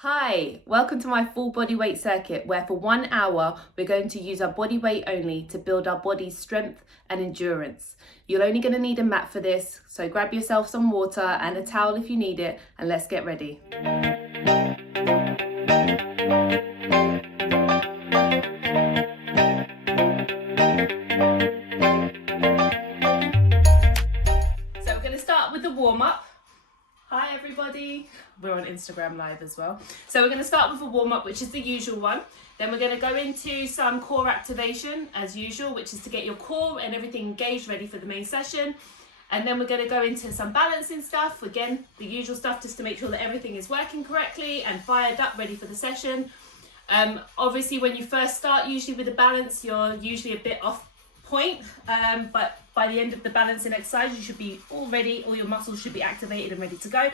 Hi, welcome to my full body weight circuit where for 1 hour we're going to use our body weight only to build our body's strength and endurance. You're only going to need a mat for this, so grab yourself some water and a towel if you need it, and let's get ready. So we're going to start with the warm-up. Hi everybody, we're on Instagram live as well. So we're going to start with a warm-up, which is the usual one. Then we're going to go into some core activation as usual, which is to get your core and everything engaged, ready for the main session. And then we're going to go into some balancing stuff, again the usual stuff, just to make sure that everything is working correctly and fired up, ready for the session. Obviously when you first start, usually with the balance, you're usually a bit off point, but by the end of the balancing exercise you should be all ready, all your muscles should be activated and ready to go.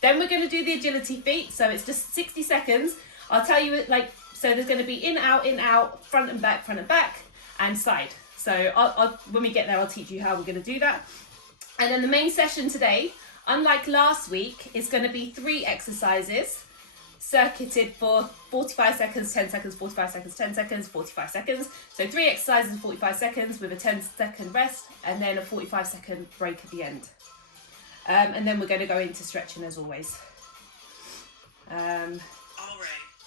Then we're going to do the agility feat, so it's just 60 seconds. I'll tell you so there's going to be in, out, front and back, and side. So when we get there I'll teach you how we're going to do that. And then the main session today, unlike last week, is going to be 3 exercises circuited for 45 seconds, 10 seconds, 45 seconds, 10 seconds, 45 seconds. So 3 exercises in 45 seconds with a 10-second rest and then a 45-second break at the end. And then we're going to go into stretching as always. All right.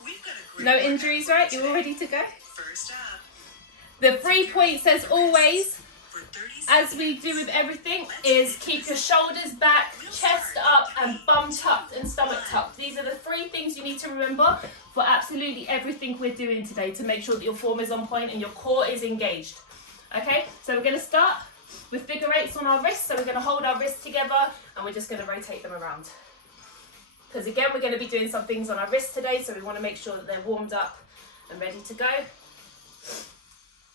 We've got a great no injuries, right? You're all ready to go? First up, the 3 points as always, as we do with everything, is keep your shoulders back, chest up, and bum tucked and stomach tucked. These are the 3 things you need to remember for absolutely everything we're doing today to make sure that your form is on point and your core is engaged. Okay, so we're going to start with figure 8s on our wrists. So we're going to hold our wrists together and we're just going to rotate them around. Because again, we're going to be doing some things on our wrists today, so we want to make sure that they're warmed up and ready to go.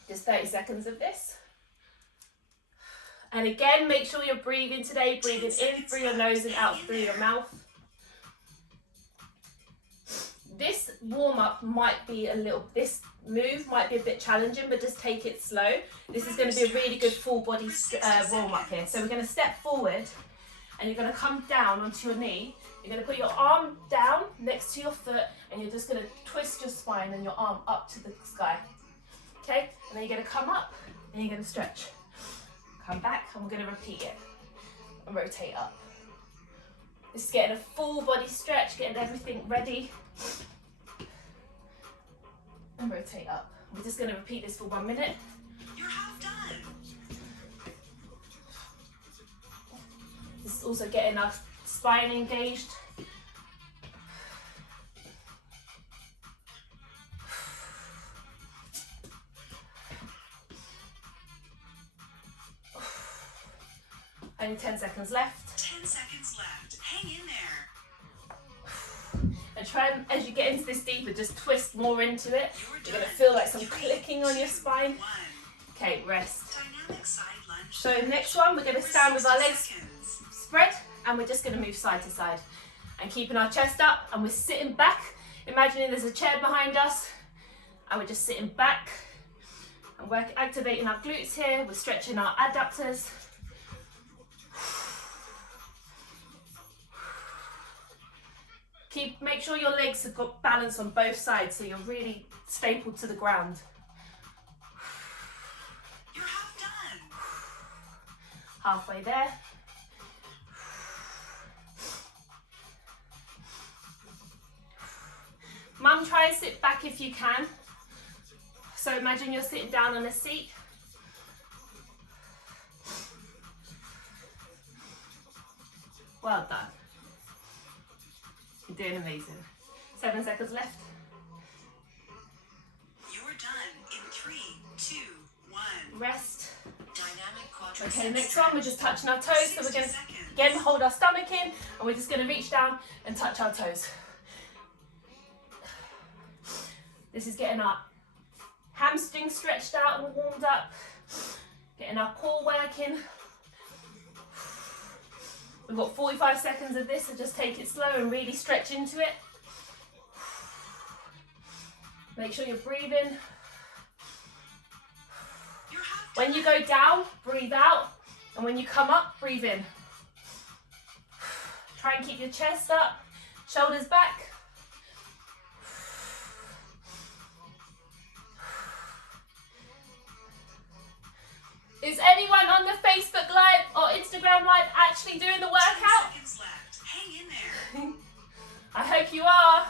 Just 30 seconds of this. And again, make sure you're breathing today, breathing in through your nose and out through your mouth. This warm-up might be this move might be a bit challenging, but just take it slow. This is going to be a really good full body warm-up here. So we're going to step forward and you're going to come down onto your knee. You're going to put your arm down next to your foot and you're just going to twist your spine and your arm up to the sky. Okay? And then you're going to come up and you're going to stretch. Come back and we're going to repeat it and rotate up. This is getting a full body stretch, getting everything ready. And rotate up. We're just going to repeat this for 1 minute. You're half done. This is also getting our spine engaged. Only 10 seconds left. 10 seconds left. Hang in there. And try, as you get into this deeper, just twist more into it. You're going to feel like some clicking on your spine. Okay, rest. Dynamic side lunge. So next one, we're going to stand with our legs spread and we're just going to move side to side. And keeping our chest up and we're sitting back. Imagining there's a chair behind us and we're just sitting back. And we're activating our glutes here. We're stretching our adductors. Make sure your legs have got balance on both sides so you're really stapled to the ground. You're half done. Halfway there. Mum, try and sit back if you can. So imagine you're sitting down on a seat. Well done. You're doing amazing. 7 seconds left. You're done in 3, 2, 1. Rest. Dynamic quadriceps. Okay, next one, we're just touching our toes. So we're going to, again, hold our stomach in and we're just going to reach down and touch our toes. This is getting our hamstrings stretched out and warmed up. Getting our core working. We've got 45 seconds of this, so just take it slow and really stretch into it. Make sure you're breathing. When you go down, breathe out. And when you come up, breathe in. Try and keep your chest up, shoulders back. Is anyone on the Facebook Live or Instagram Live actually doing the workout? 10 seconds left. Hang in there. I hope you are.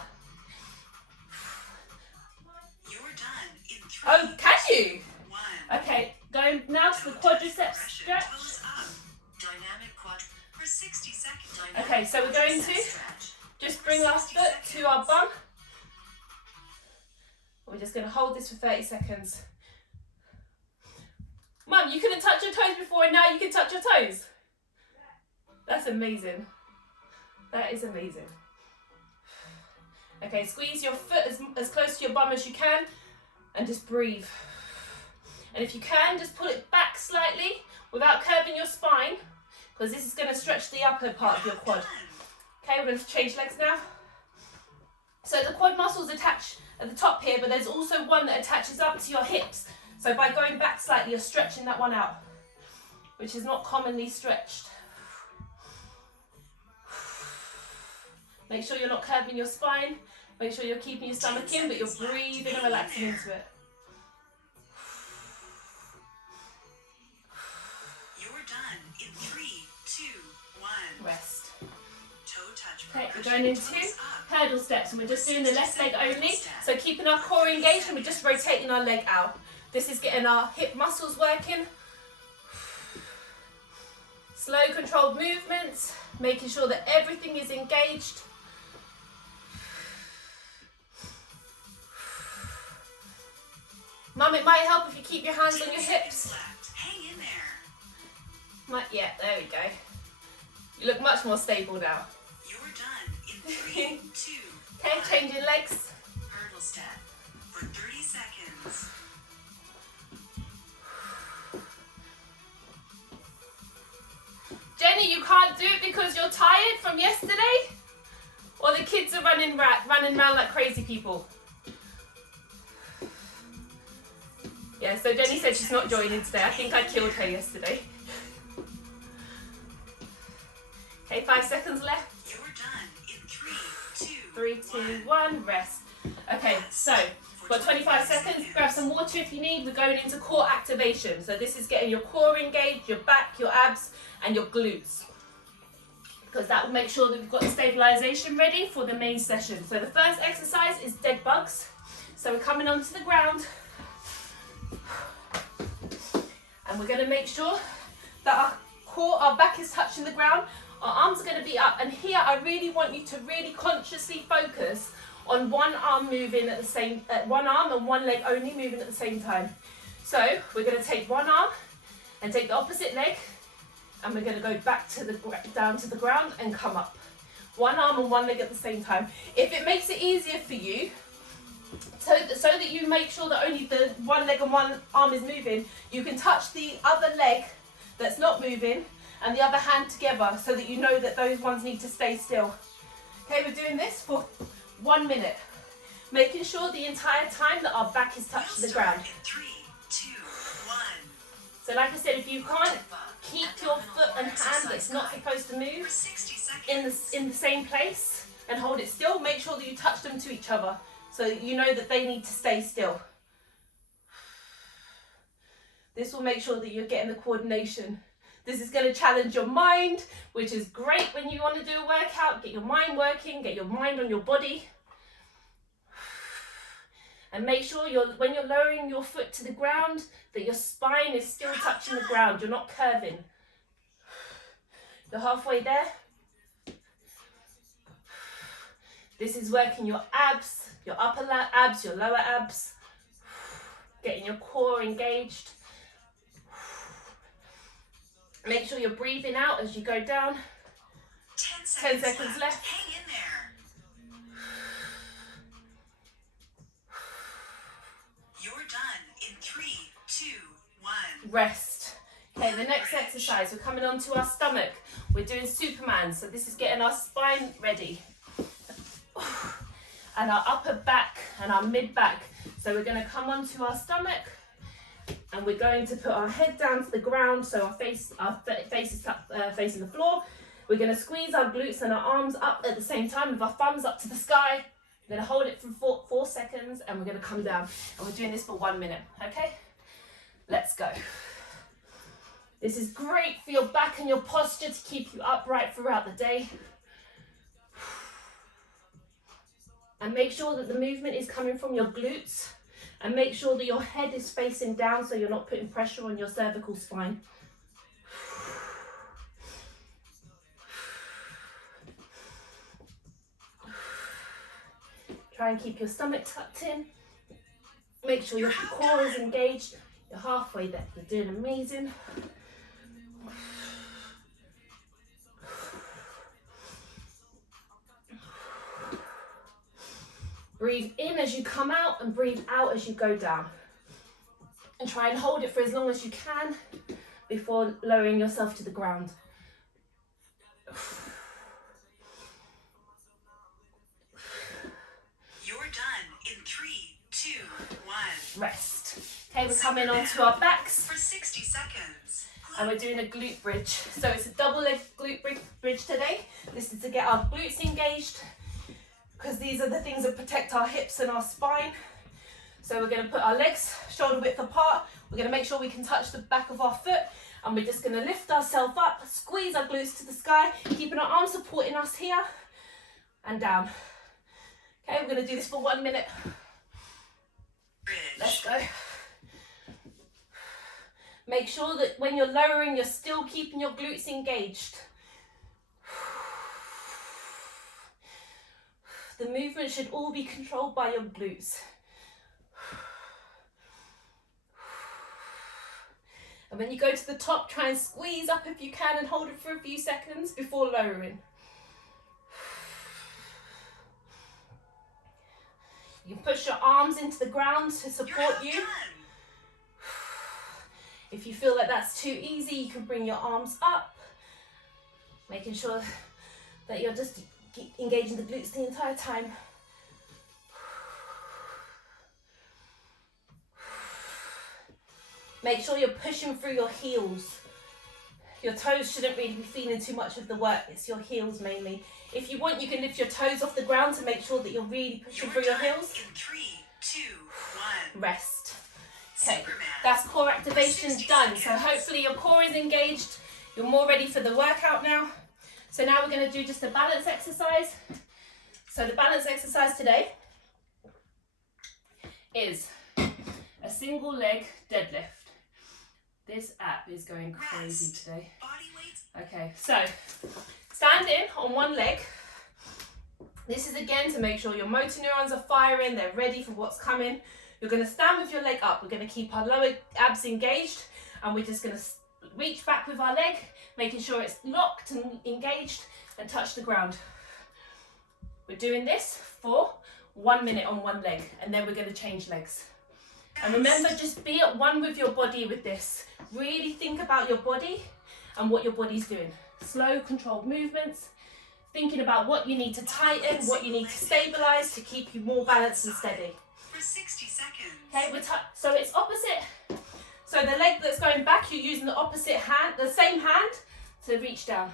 You're done in 3, Oh, can you? 1. Okay, going now to the quadriceps stretch. Toes up. Dynamic quad for 60 seconds. Dynamic Okay, so we're going quadricep to stretch. just bring our foot to our bum. We're just going to hold this for 30 seconds. Mum, you couldn't touch your toes before and now you can touch your toes. That's amazing. That is amazing. Okay, squeeze your foot as close to your bum as you can and just breathe. And if you can, just pull it back slightly without curving your spine, because this is going to stretch the upper part of your quad. Okay, we're going to change legs now. So the quad muscles attach at the top here, but there's also one that attaches up to your hips. So by going back slightly, you're stretching that one out, which is not commonly stretched. Make sure you're not curving your spine. Make sure you're keeping your stomach in, but you're breathing and relaxing into it. You're done in 3, 2, 1. Rest. Toe touch. Okay, we're going into hurdle steps, and we're just doing the left leg only. So keeping our core engaged, and we're just rotating our leg out. This is getting our hip muscles working. Slow, controlled movements, making sure that everything is engaged. Mum, it might help if you keep your hands on your hips. Hang in there. Yeah, there we go. You look much more stable now. You're done in 3, 2, Okay, 1. changing legs. Hurdle step for 30 seconds. Jenny, you can't do it because you're tired from yesterday? Or the kids are running around like crazy people? Yeah, so Jenny said she's not joining today. I think I killed her yesterday. Okay, 5 seconds left. You're done in 3, 2, 3, 2, 1, rest. Okay, so we've got 25 seconds. Grab some water if you need. We're going into core activation. So this is getting your core engaged, your back, your abs, and your glutes. Because that will make sure that we've got the stabilization ready for the main session. So the first exercise is dead bugs. So we're coming onto the ground. And we're going to make sure that our back is touching the ground. Our arms are going to be up, and here I really want you to really consciously focus on one arm moving at the same, one arm and one leg only moving at the same time. So we're going to take one arm and take the opposite leg, and we're going to go back to down to the ground and come up. One arm and one leg at the same time. If it makes it easier for you, so that you make sure that only the one leg and one arm is moving, you can touch the other leg that's not moving and the other hand together, so that you know that those ones need to stay still. Okay, we're doing this for 1 minute, making sure the entire time that our back is touching the ground. 3, 2, 1. So like I said, if you can't keep your foot and hand that's not supposed to For move 60 seconds. in the same place and hold it still, make sure that you touch them to each other, so you know that they need to stay still. This will make sure that you're getting the coordination. This is going to challenge your mind, which is great when you want to do a workout. Get your mind working, get your mind on your body. And make sure when you're lowering your foot to the ground, that your spine is still touching the ground. You're not curving. You're halfway there. This is working your abs, your upper abs, your lower abs. Getting your core engaged. Make sure you're breathing out as you go down. 10 seconds left. Hang in there. You're done in 3, 2, 1. Rest. Okay, the next exercise, we're coming on to our stomach. We're doing Superman, so this is getting our spine ready. And our upper back and our mid back. So we're going to come onto our stomach, and we're going to put our head down to the ground, so our face is facing the floor. We're going to squeeze our glutes and our arms up at the same time with our thumbs up to the sky. We're going to hold it for 4 seconds, and we're going to come down. And we're doing this for 1 minute, okay? Let's go. This is great for your back and your posture to keep you upright throughout the day. And make sure that the movement is coming from your glutes, and make sure that your head is facing down so you're not putting pressure on your cervical spine. Try and keep your stomach tucked in. Make sure your core is engaged. You're halfway there. You're doing amazing. Breathe in as you come out and breathe out as you go down. And try and hold it for as long as you can before lowering yourself to the ground. You're done in 3, 2, 1. Rest. Okay, we're coming onto our backs. For 60 seconds. And we're doing a glute bridge. So it's a double leg glute bridge today. This is to get our glutes engaged, because these are the things that protect our hips and our spine. So we're going to put our legs shoulder width apart. We're going to make sure we can touch the back of our foot, and we're just going to lift ourselves up, squeeze our glutes to the sky, keeping our arms supporting us here and down. Okay, we're going to do this for 1 minute. Bridge. Let's go. Make sure that when you're lowering, you're still keeping your glutes engaged. The movement should all be controlled by your glutes. And when you go to the top, try and squeeze up if you can and hold it for a few seconds before lowering. You can push your arms into the ground to support you. Done. If you feel like that's too easy, you can bring your arms up, making sure that you're just engaging the glutes the entire time. Make sure you're pushing through your heels. Your toes shouldn't really be feeling too much of the work, it's your heels mainly. If you want, you can lift your toes off the ground to make sure that you're really pushing through your heels. In 3, 2, 1. Rest. Okay, Superman. that's core activation done. So hopefully your core is engaged. You're more ready for the workout now. So now we're going to do just a balance exercise. So the balance exercise today is a single leg deadlift. This app is going crazy today. Bodyweight. Okay, so stand in on one leg. This is again to make sure your motor neurons are firing, they're ready for what's coming. You're going to stand with your leg up. We're going to keep our lower abs engaged, and we're just going to reach back with our leg, making sure it's locked and engaged, and touch the ground. We're doing this for 1 minute on one leg, and then we're going to change legs. And remember, just be at one with your body with this. Really think about your body and what your body's doing. Slow, controlled movements, thinking about what you need to tighten, what you need to stabilize to keep you more balanced and steady. For 60 seconds. Okay, so it's opposite. So the leg that's going back, you're using the opposite hand, the same hand to reach down.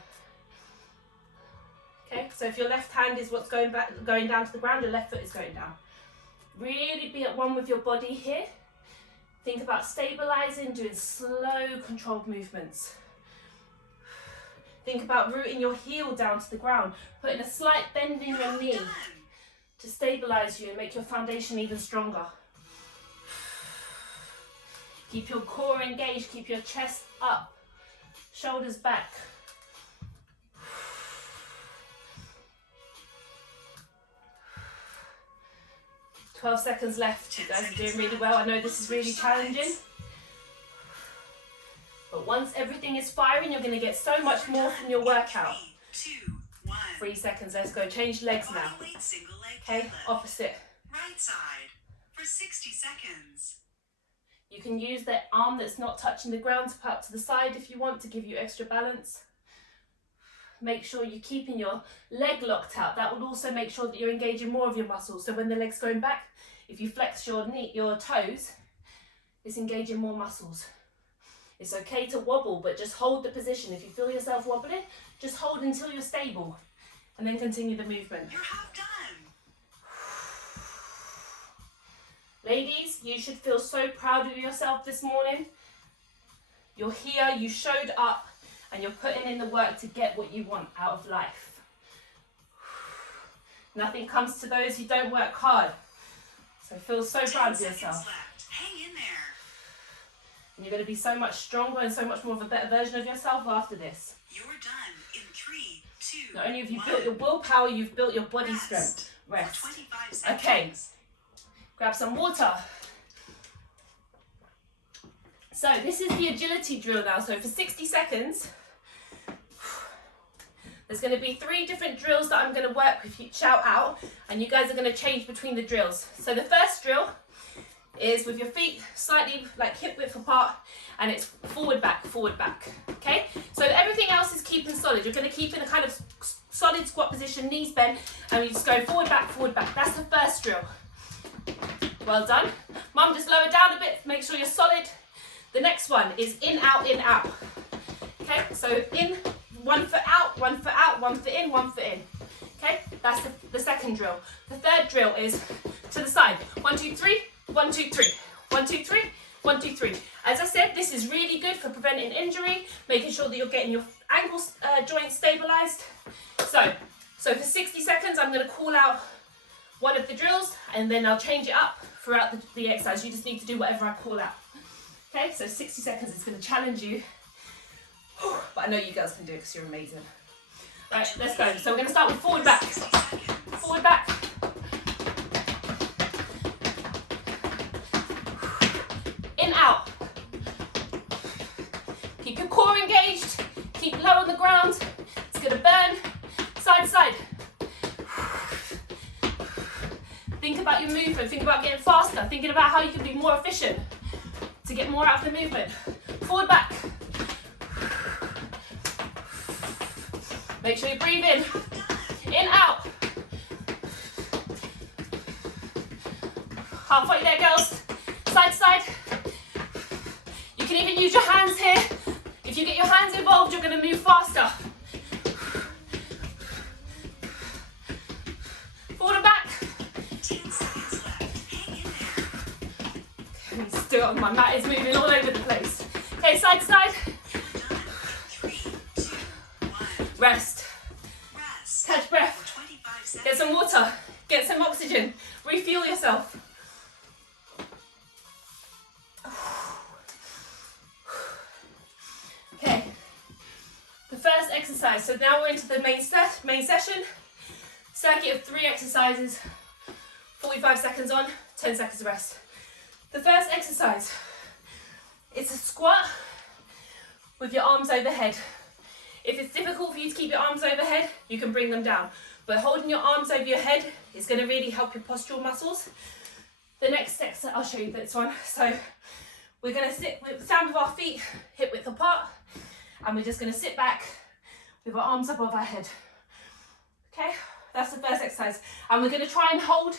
Okay, so if your left hand is what's going back, going down to the ground, your left foot is going down. Really be at one with your body here. Think about stabilizing, doing slow, controlled movements. Think about rooting your heel down to the ground, putting a slight bend in your knee to stabilize you and make your foundation even stronger. Keep your core engaged, keep your chest up, shoulders back. "12 seconds left. You guys are doing really well. I know this is really challenging. But once everything is firing, you're going to get so much more from your workout. 3, 2, 1. 3 seconds, let's go. Change legs now. Bodyweight single leg Okay, deadlift. opposite. Right side. For 60 seconds. You can use the arm that's not touching the ground to put up to the side if you want to give you extra balance. Make sure you're keeping your leg locked out. That will also make sure that you're engaging more of your muscles. So when the leg's going back, if you flex your knee, your toes, it's engaging more muscles. It's okay to wobble, but just hold the position. If you feel yourself wobbling, just hold until you're stable and then continue the movement. You're half done. Ladies, you should feel so proud of yourself this morning. You're here, you showed up, and you're putting in the work to get what you want out of life. Nothing comes to those who don't work hard. So feel so proud of yourself. Hang in there. And you're going to be so much stronger and so much more of a better version of yourself after this. You're done in 3, 2, Not only have you 1. built your willpower, you've built your body strength. Rest. 25 seconds. Okay. Grab some water. So this is the agility drill now. So for 60 seconds, there's going to be 3 different drills that I'm going to work with you, shout out, and you guys are going to change between the drills. So the first drill is with your feet slightly like hip width apart, and it's forward, back, okay? So everything else is keeping solid. You're going to keep in a kind of solid squat position, knees bent, and you just go forward, back. That's the first drill. Well done. Mum, just lower down a bit, make sure you're solid. The next one is in, out, in, out. Okay, so in, 1 foot out, 1 foot out, 1 foot in, 1 foot in. Okay, that's the second drill. The third drill is to the side. 1, 2, 3, 1, 2, 3. 1, 2, 3, 1, 2, 3. As I said, this is really good for preventing injury, making sure that you're getting your ankle joints stabilized. So for 60 seconds, I'm going to call out one of the drills, and then I'll change it up throughout the exercise. You just need to do whatever I call out. Okay, so 60 seconds is going to challenge you. But I know you girls can do it because you're amazing. Right, let's go. So we're going to start with forward, back. Forward, back. In, out. Keep your core engaged. Keep low on the ground. It's going to burn. Side to side. Think about your movement. Think about getting faster. Thinking about how you can be more efficient to get more out of the movement. Forward, back. Make sure you breathe in. In, out. Halfway there, girls. Side to side. You can even use your hands here. If you get your hands involved, you're going to move faster. Forward and back. 10 seconds left. Hang in there. Still, my mat is moving all over the place. Okay, side to side. You're done. 3, 2, 1. Rest. Catch breath. 25 seconds. Get some water. Get some oxygen. Refuel yourself. Okay. The first exercise. So now we're into the main session. Circuit of 3 exercises. 45 seconds on, 10 seconds rest. The first exercise. It's a squat with your arms overhead. If it's difficult for you to keep your arms overhead, you can bring them down. But holding your arms over your head is going to really help your postural muscles. The next exercise, I'll show you this one. So we're going to stand with our feet hip width apart, and we're just going to sit back with our arms above our head. Okay, that's the first exercise. And we're going to try and hold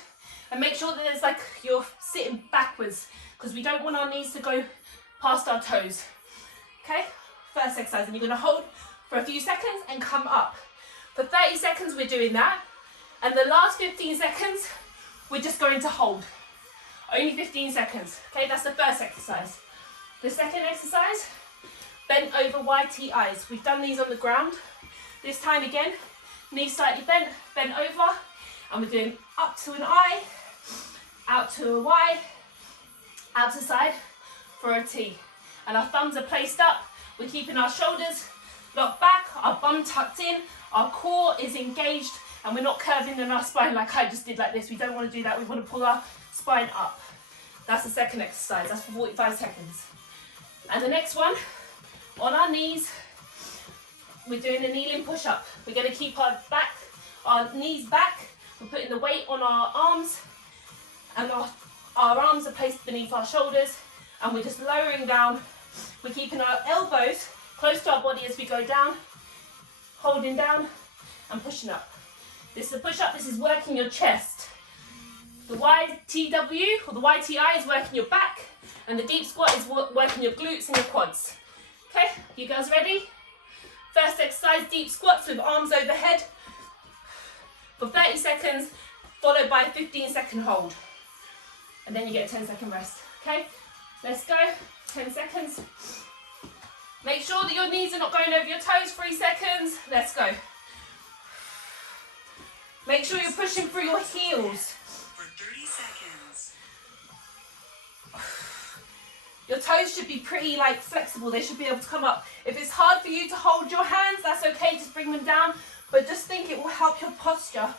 and make sure that there's like you're sitting backwards, because we don't want our knees to go past our toes. Okay, first exercise, and you're going to hold for a few seconds and come up. For 30 seconds we're doing that, and the last 15 seconds we're just going to hold. Only 15 seconds. Okay, that's the first exercise. The second exercise, bent over YTIs. We've done these on the ground. This time again, knees slightly bent, bent over, and we're doing up to an I, out to a Y, out to side for a T. And our thumbs are placed up. We're keeping our shoulders locked back, our bum tucked in, our core is engaged, and we're not curving in our spine like I just did like this. We don't want to do that. We want to pull our spine up. That's the second exercise. That's for 45 seconds. And the next one, on our knees, we're doing a kneeling push-up. We're going to keep our knees back. We're putting the weight on our arms, and our arms are placed beneath our shoulders, and we're just lowering down. We're keeping our elbows close to our body as we go down, holding down and pushing up. This is a push-up. This is working your chest. The YTW or the YTI is working your back, and the deep squat is working your glutes and your quads. Okay, you guys ready? First exercise, deep squats with arms overhead for 30 seconds, followed by a 15-second hold. And then you get a 10-second rest. Okay, let's go. 10 seconds. Make sure that your knees are not going over your toes. 3 seconds. Let's go. Make sure you're pushing through your heels. For 30 seconds. Your toes should be pretty like flexible. They should be able to come up. If it's hard for you to hold your hands, that's okay. Just bring them down. But just think it will help your posture.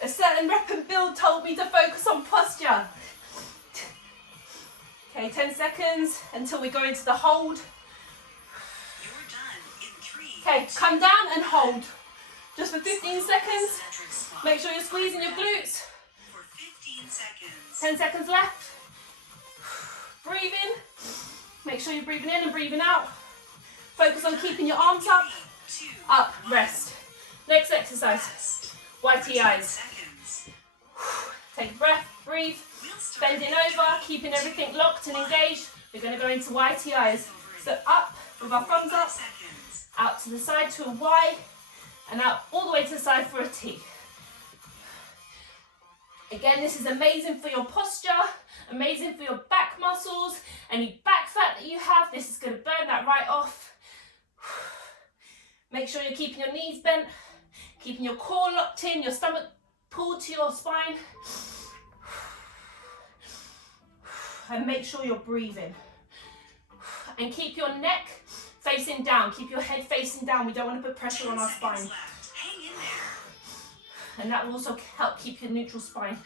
A certain rep and build told me to focus on posture. Okay, 10 seconds until we go into the hold. You're done in 3. Okay, come down and hold. Just for 15 seconds. Make sure you're squeezing your glutes. For 15 seconds. 10 seconds left. Breathe in. Make sure you're breathing in and breathing out. Focus on keeping your arms up. 3, 2, Up, 1. rest. Next exercise. Rest. Whitey 10 eyes. seconds. Take a breath, breathe. We'll start Bending in over, 3, keeping 2, everything locked and 1. engaged. We're going to go into whitey eyes. So up with our thumbs 45 up, seconds. out to the side to a Y, and out all the way to the side for a T. Again, this is amazing for your posture, amazing for your back muscles, any back fat that you have. This is going to burn that right off. Make sure you're keeping your knees bent, keeping your core locked in, your stomach pulled to your spine. And make sure you're breathing. And keep your neck facing down. Keep your head facing down. We don't want to put pressure on our 10 spine. seconds left. Hang in there. And that will also help keep your neutral spine.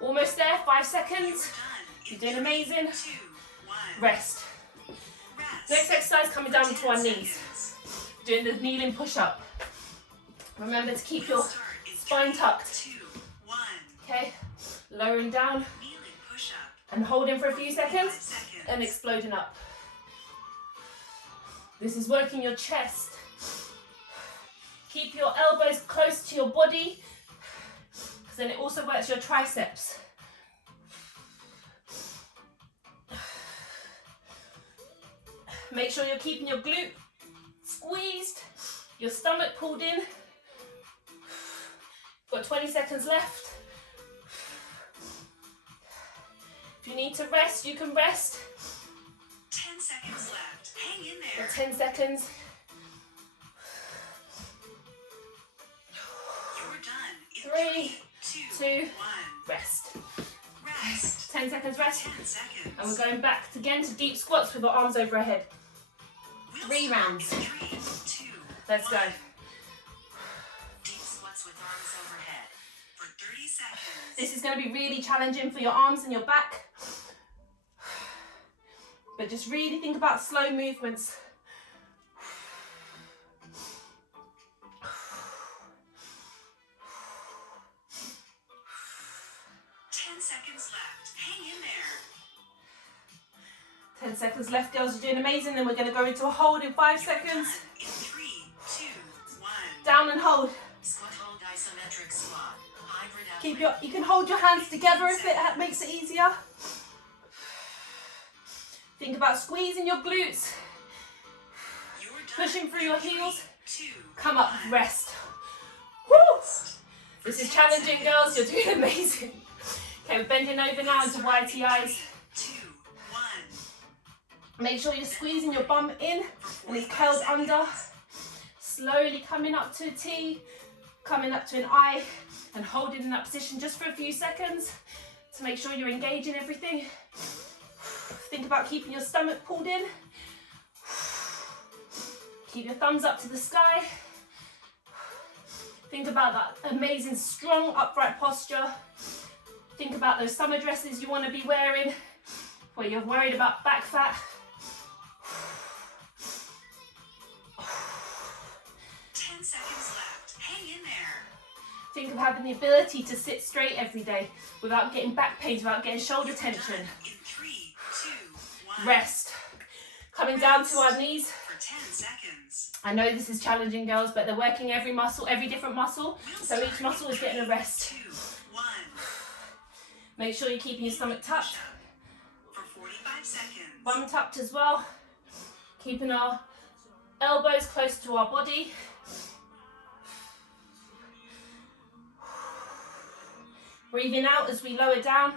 Almost there, 5 seconds. You're done. You're doing amazing. 2, 1. Rest. Rest. Next exercise, coming down 10 to our knees. seconds. Doing the kneeling push-up. Remember to keep your We'll start in spine 3, tucked. 2, 1. Okay, lowering down Kneeling push-up. and holding for a few 5 seconds seconds. and exploding up. This is working your chest. Keep your elbows close to your body, because then it also works your triceps. Make sure you're keeping your glute squeezed, your stomach pulled in. Got 20 seconds left. If you need to rest, you can rest. 10 seconds left. Hang in there. Got 10 seconds. You're done. In 3, 2, 2, 1. rest. Rest. 10 seconds rest. 10 seconds. And we're going back again to deep squats with our arms over our head. We'll 3 start rounds. in 3, 2, Let's 1. go. Deep squats with arms overhead for 30 seconds. This is going to be really challenging for your arms and your back. But just really think about slow movements. 10 seconds left. Hang in there. 10 seconds left, girls. You're doing amazing. Then we're going to go into a hold in 5 You're seconds. done. In 3, 2, 1. Down and hold. Squat hold isometric squat. Hybrid Keep your. You can hold your hands together if it makes it easier. Think about squeezing your glutes, You're done. pushing through your heels. 2, Come up, 1. rest. Woo! For This is 10 challenging, seconds. girls. You're doing amazing. Okay, we're bending over now into whitey eyes. 2, 1. Make sure you're squeezing your bum in For and it's 45 curled seconds. under. Slowly coming up to a T, coming up to an I, and holding in that position just for a few seconds to make sure you're engaging everything. Think about keeping your stomach pulled in. Keep your thumbs up to the sky. Think about that amazing, strong, upright posture. Think about those summer dresses you want to be wearing, where you're worried about back fat. 10 seconds left. Hang in there. Think of having the ability to sit straight every day without getting back pains, without getting shoulder You're tension. done. In 3, 2, 1. Rest. Coming down to our knees. For 10 seconds. I know this is challenging, girls, but they're working every muscle, every different muscle, so each muscle is getting a rest. 2, 1. Make sure you're keeping your stomach tucked, For 45 seconds. bum tucked as well. Keeping our elbows close to our body. Breathing out as we lower down,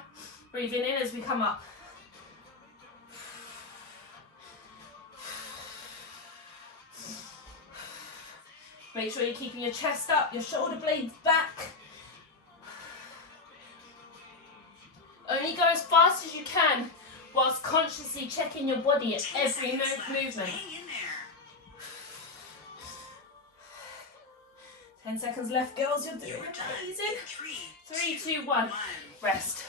breathing in as we come up. Make sure you're keeping your chest up, your shoulder blades back. Only go as fast as you can whilst consciously checking your body at every movement. Hang in there. 10 seconds left, girls. You're doing You're done. amazing. 3, 3, 2, 1. Rest.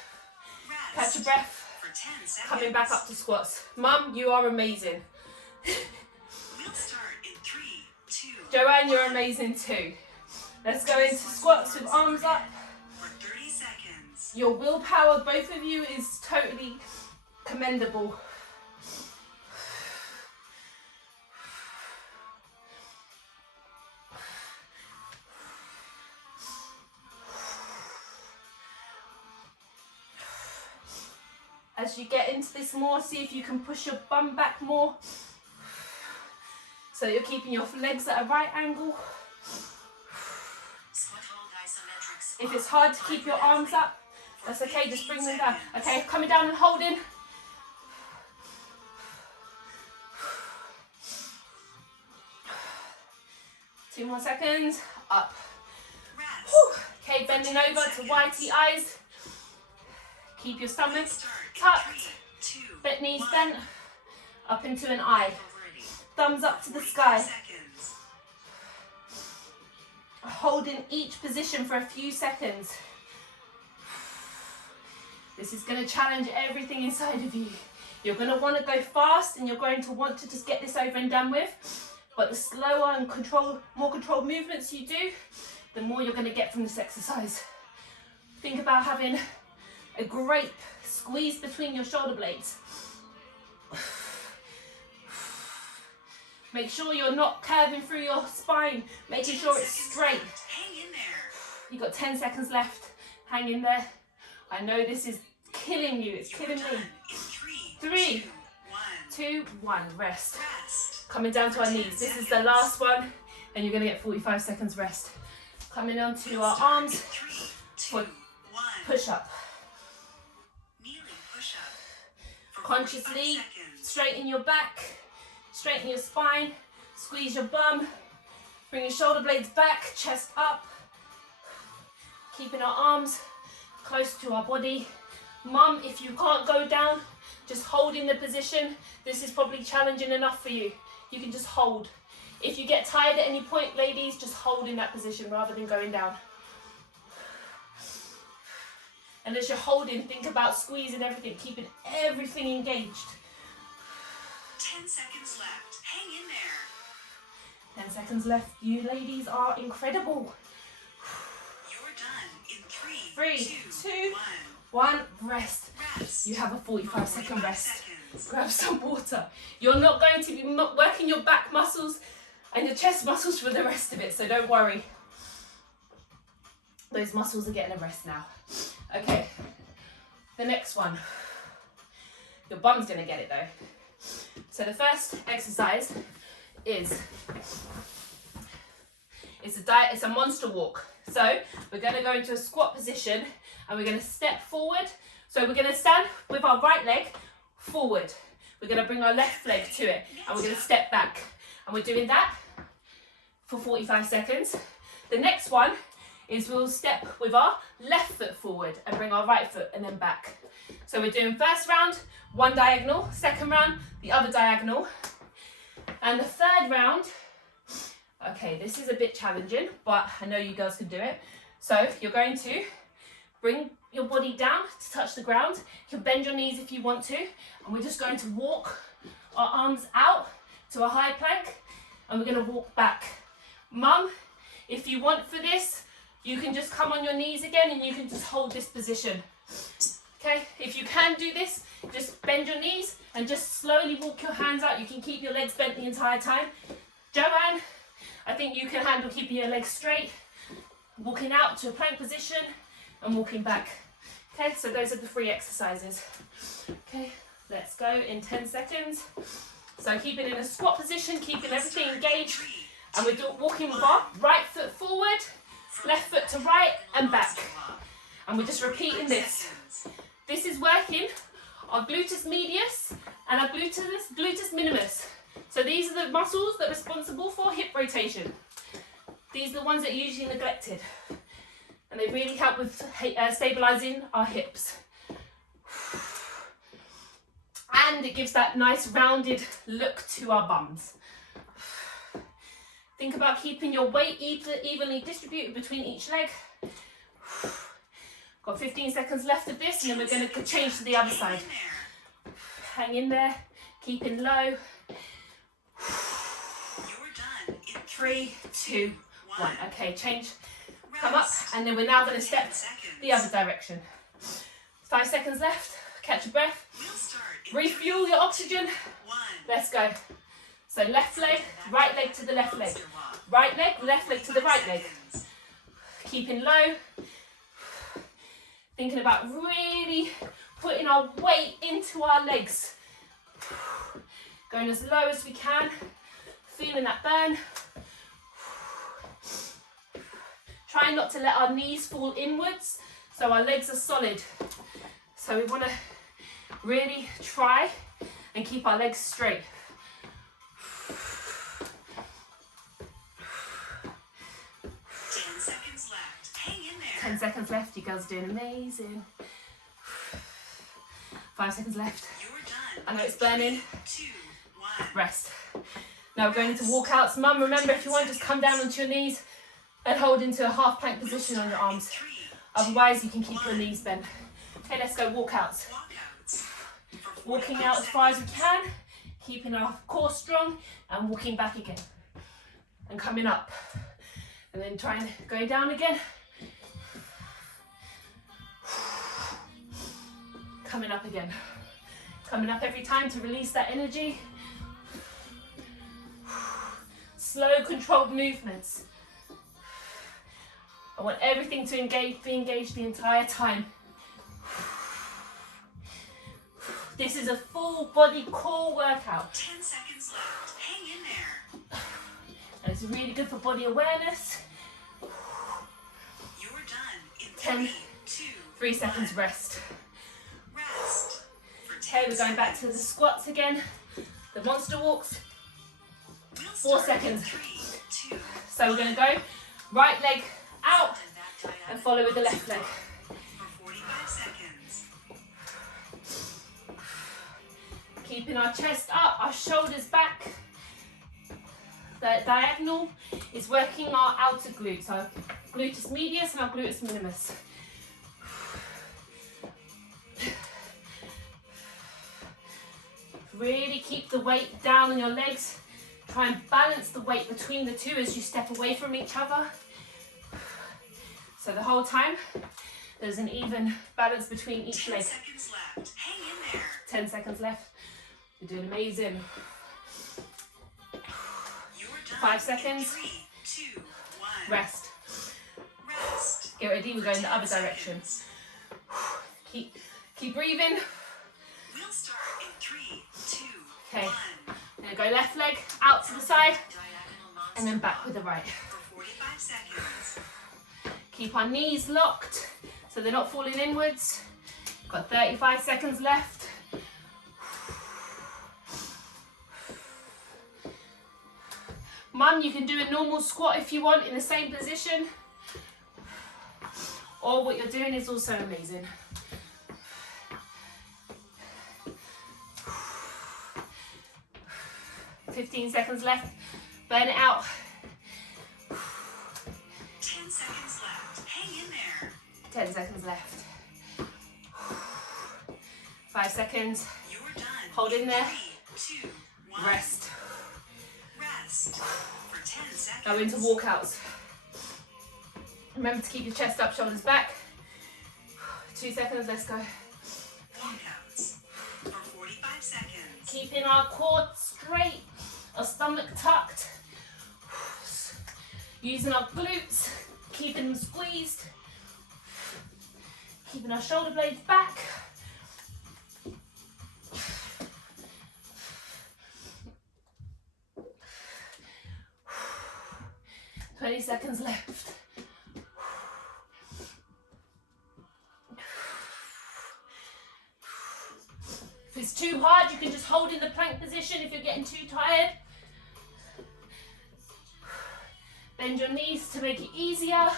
Catch your breath. For 10 seconds. Coming back up to squats. Mum, you are amazing. We'll start in 3, 2. Joanne, you're amazing too. Let's go into squats with arms up. For 30 seconds. Your willpower, both of you, is totally commendable. As you get into this more, see if you can push your bum back more. So you're keeping your legs at a right angle. Squat hold isometric squat. If it's hard to keep your arms up, that's okay, just bring them down. Okay, coming down and holding. Two more seconds, up. Rest. Whew. Okay, bending over to whitey eyes. Keep your stomach tucked, bent knees bent, up into an eye. Thumbs up to the sky. Hold in each position for a few seconds. This is going to challenge everything inside of you. You're going to want to go fast and you're going to want to just get this over and done with. But the slower and more controlled movements you do, the more you're going to get from this exercise. Think about having a grape squeezed between your shoulder blades. Make sure you're not curving through your spine, making sure it's straight. Hang in there. You've got 10 seconds left. Hang in there. I know this is killing you. It's killing me. 3, 2, 1. Rest. Coming down to our knees. This is the last one, and you're going to get 45 seconds rest. Coming onto our arms for push-up. Consciously straighten your back, straighten your spine, squeeze your bum, bring your shoulder blades back, chest up, keeping our arms close to our body. Mum, if you can't go down, just hold in the position. This is probably challenging enough for you. You can just hold. If you get tired at any point, ladies, just hold in that position rather than going down. And as you're holding, think about squeezing everything, keeping everything engaged. 10 seconds left. Hang in there. 10 seconds left. You ladies are incredible. You're done in 3, 2, 1. Rest. You have a 45-second rest. Grab some water. You're not going to be working your back muscles and your chest muscles for the rest of it, so don't worry. Those muscles are getting a rest now. Okay, the next one. Your bum's gonna get it though. So the first exercise is it's a monster walk. So we're gonna go into a squat position and we're gonna step forward. So we're gonna stand with our right leg forward. We're gonna bring our left leg to it and we're gonna step back. And we're doing that for 45 seconds. The next one is we'll step with our left foot forward and bring our right foot and then back. So we're doing first round, one diagonal, second round, the other diagonal. And the third round, okay, this is a bit challenging, but I know you girls can do it. So you're going to bring your body down to touch the ground. You can bend your knees if you want to. And we're just going to walk our arms out to a high plank and we're gonna walk back. Mum, if you want for this, you can just come on your knees again and you can just hold this position. Okay, if you can do this, just bend your knees and just slowly walk your hands out. You can keep your legs bent the entire time. Joanne, I think you can handle keeping your legs straight, walking out to a plank position and walking back. Okay, so those are the 3 exercises. Okay, let's go in 10 seconds. So keep it in a squat position, keeping everything engaged. And we're walking with our right foot forward, left foot to right and back. And we're just repeating this. This is working our gluteus medius and our gluteus minimus. So these are the muscles that are responsible for hip rotation. These are the ones that are usually neglected, and they really help with stabilizing our hips. And it gives that nice rounded look to our bums. Think about keeping your weight evenly distributed between each leg. Got 15 seconds left of this, and then we're going to change to the other side. Hang in there, keeping low. You're done in 3, 2, 1. Okay, change. Come up, and then we're now going to step the other direction. 5 seconds left. Catch your breath. We'll start in Refuel your oxygen. 1. Let's go. So left leg, right leg to the left leg. Right leg, left leg to the right leg. Keeping low. Thinking about really putting our weight into our legs. Going as low as we can. Feeling that burn. Trying not to let our knees fall inwards so our legs are solid. So we want to really try and keep our legs straight. 10 seconds left. Hang in there. 10 seconds left. You girls are doing amazing. 5 seconds left. You're done. I know it's burning. 2, 1. Rest. Now we're going into walkouts. Mum, remember, if you want, just come down onto your knees and hold into a half plank position on your arms. 3, Otherwise, you can keep your knees bent. Okay, let's go walkouts. walkouts. For Walking 45 out as far as we seconds. can, keeping our core strong, and walking back again. And coming up. And then try and go down again. Coming up again. Coming up every time to release that energy. Slow, controlled movements. I want everything to be engaged the entire time. This is a full body core workout. 10 seconds left. Hang in there. And it's really good for body awareness. You're done in 10, 3, 2, 3 seconds rest. rest. For 10 Okay, we're going back to the squats again. The monster walks. We'll 4 start in seconds. 3, 2, So we're going to go right leg out and back tight and up follow with the left leg. for 45 seconds. Keeping our chest up, our shoulders back. The diagonal is working our outer glutes, our gluteus medius and our gluteus minimus. Really keep the weight down on your legs. Try and balance the weight between the two as you step away from each other. So the whole time, there's an even balance between each 10 leg. seconds left. Hang in there. 10 seconds left. You're doing amazing. You're done 5 in seconds. 3, 2, 1. Rest. Rest. Get ready, we're going the 10 other direction. seconds. Keep breathing. We'll start in 3, 2, Okay. 1. Now go left leg out to the side Diagonal monster and then back with the right. for 45 seconds. Keep our knees locked so they're not falling inwards. Got 35 seconds left. Mum, you can do a normal squat if you want in the same position. Or what you're doing is also amazing. $15 seconds left. Burn it out. 10 seconds left. Hang in there. 10 seconds left. 5 seconds. You're done. Hold in there. 3, 2, 1. Rest. Rest for 10 seconds. Go into walkouts. Remember to keep your chest up, shoulders back. 2 seconds, let's go. Walkouts for 45 seconds. Keeping our core straight, our stomach tucked. Using our glutes, keeping them squeezed. Keeping our shoulder blades back. $20 seconds left. If it's too hard, you can just hold in the plank position if you're getting too tired. Bend your knees to make it easier.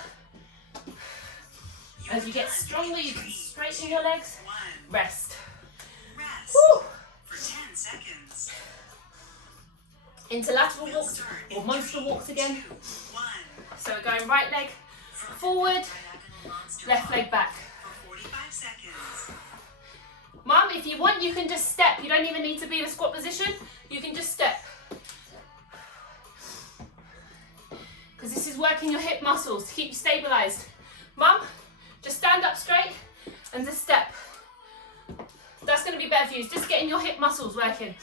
As you get stronger, you can straighten your legs. Rest. Woo. For 10 seconds. Into lateral walks or monster walks again. So we're going right leg forward, left leg back. For 45 seconds. Mum, if you want, you can just step. You don't even need to be in a squat position. You can just step. Because this is working your hip muscles to keep you stabilized. Mum, just stand up straight and just step. That's going to be better for you. Just getting your hip muscles working.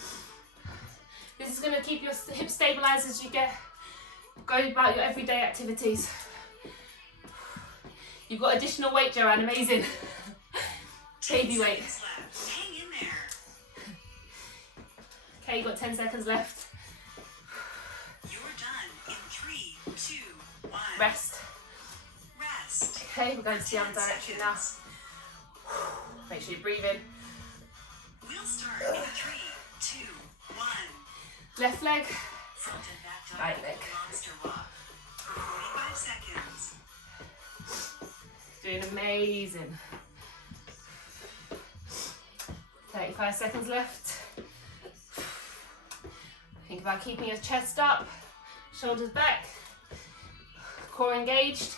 This is going to keep your hips stabilized as you go about your everyday activities. You've got additional weight, Joanne. Amazing. Baby weight. Hang in there. Okay, you've got 10 seconds left. You're done in 3, 2, 1. Rest. Rest. Okay, we're going to the other direction now. Make sure you breathe in. We'll start in 3, 2, 1. Left leg, Front and back right leg. monster walk. For 45 seconds. Doing amazing. 35 seconds left. Think about keeping your chest up, shoulders back, core engaged.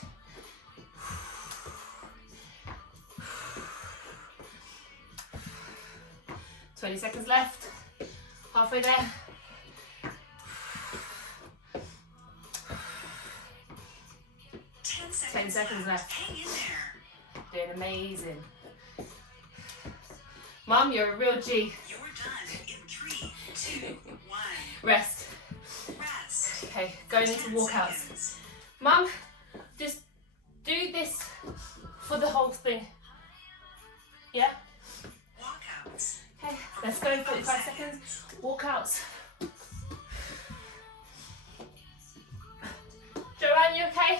20 seconds left. Halfway there. Ten seconds left. Hang in there. Doing amazing. Mum, you're a real G. You're done in 3, 2, 1. Rest. Rest. Okay, going into 10 walkouts. seconds. Mum, just do this for the whole thing. Yeah? Walkouts. Okay, let's go. 45 seconds. Walkouts. Joanne, you okay?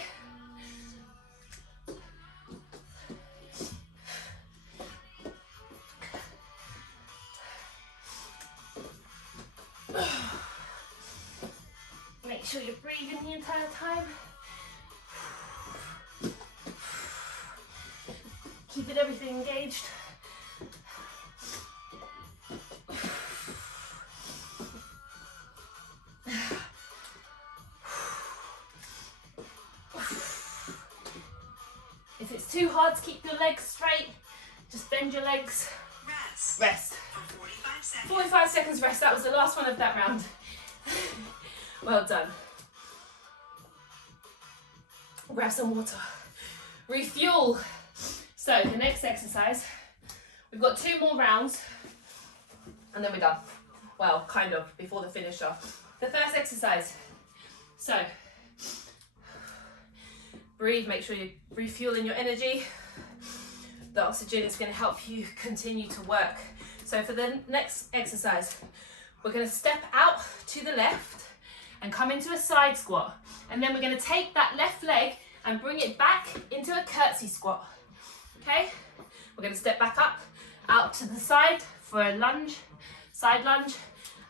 Make sure you're breathing the entire time. Keeping everything engaged. If it's too hard to keep your legs straight, just bend your legs. Rest. Rest. For 45 seconds. 45 seconds rest. That was the last one of that round. Well done. Grab some water. Refuel. So the next exercise, we've got 2 more rounds and then we're done. Well, kind of, before the finisher. The first exercise. So, breathe, make sure you're refueling your energy. The oxygen is going to help you continue to work. So for the next exercise, we're going to step out to the left and come into a side squat. And then we're going to take that left leg and bring it back into a curtsy squat. Okay? We're going to step back up, out to the side for a lunge, side lunge,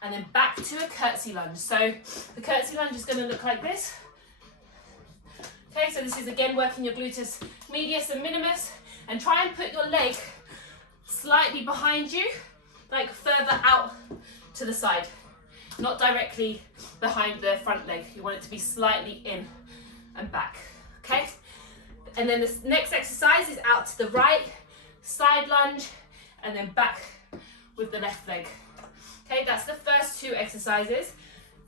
and then back to a curtsy lunge. So the curtsy lunge is going to look like this. Okay, so this is again working your gluteus medius and minimus, and try and put your leg slightly behind you, like further out to the side, not directly behind the front leg. You want it to be slightly in and back, okay? And then this next exercise is out to the right, side lunge, and then back with the left leg. Okay, that's the first 2 exercises.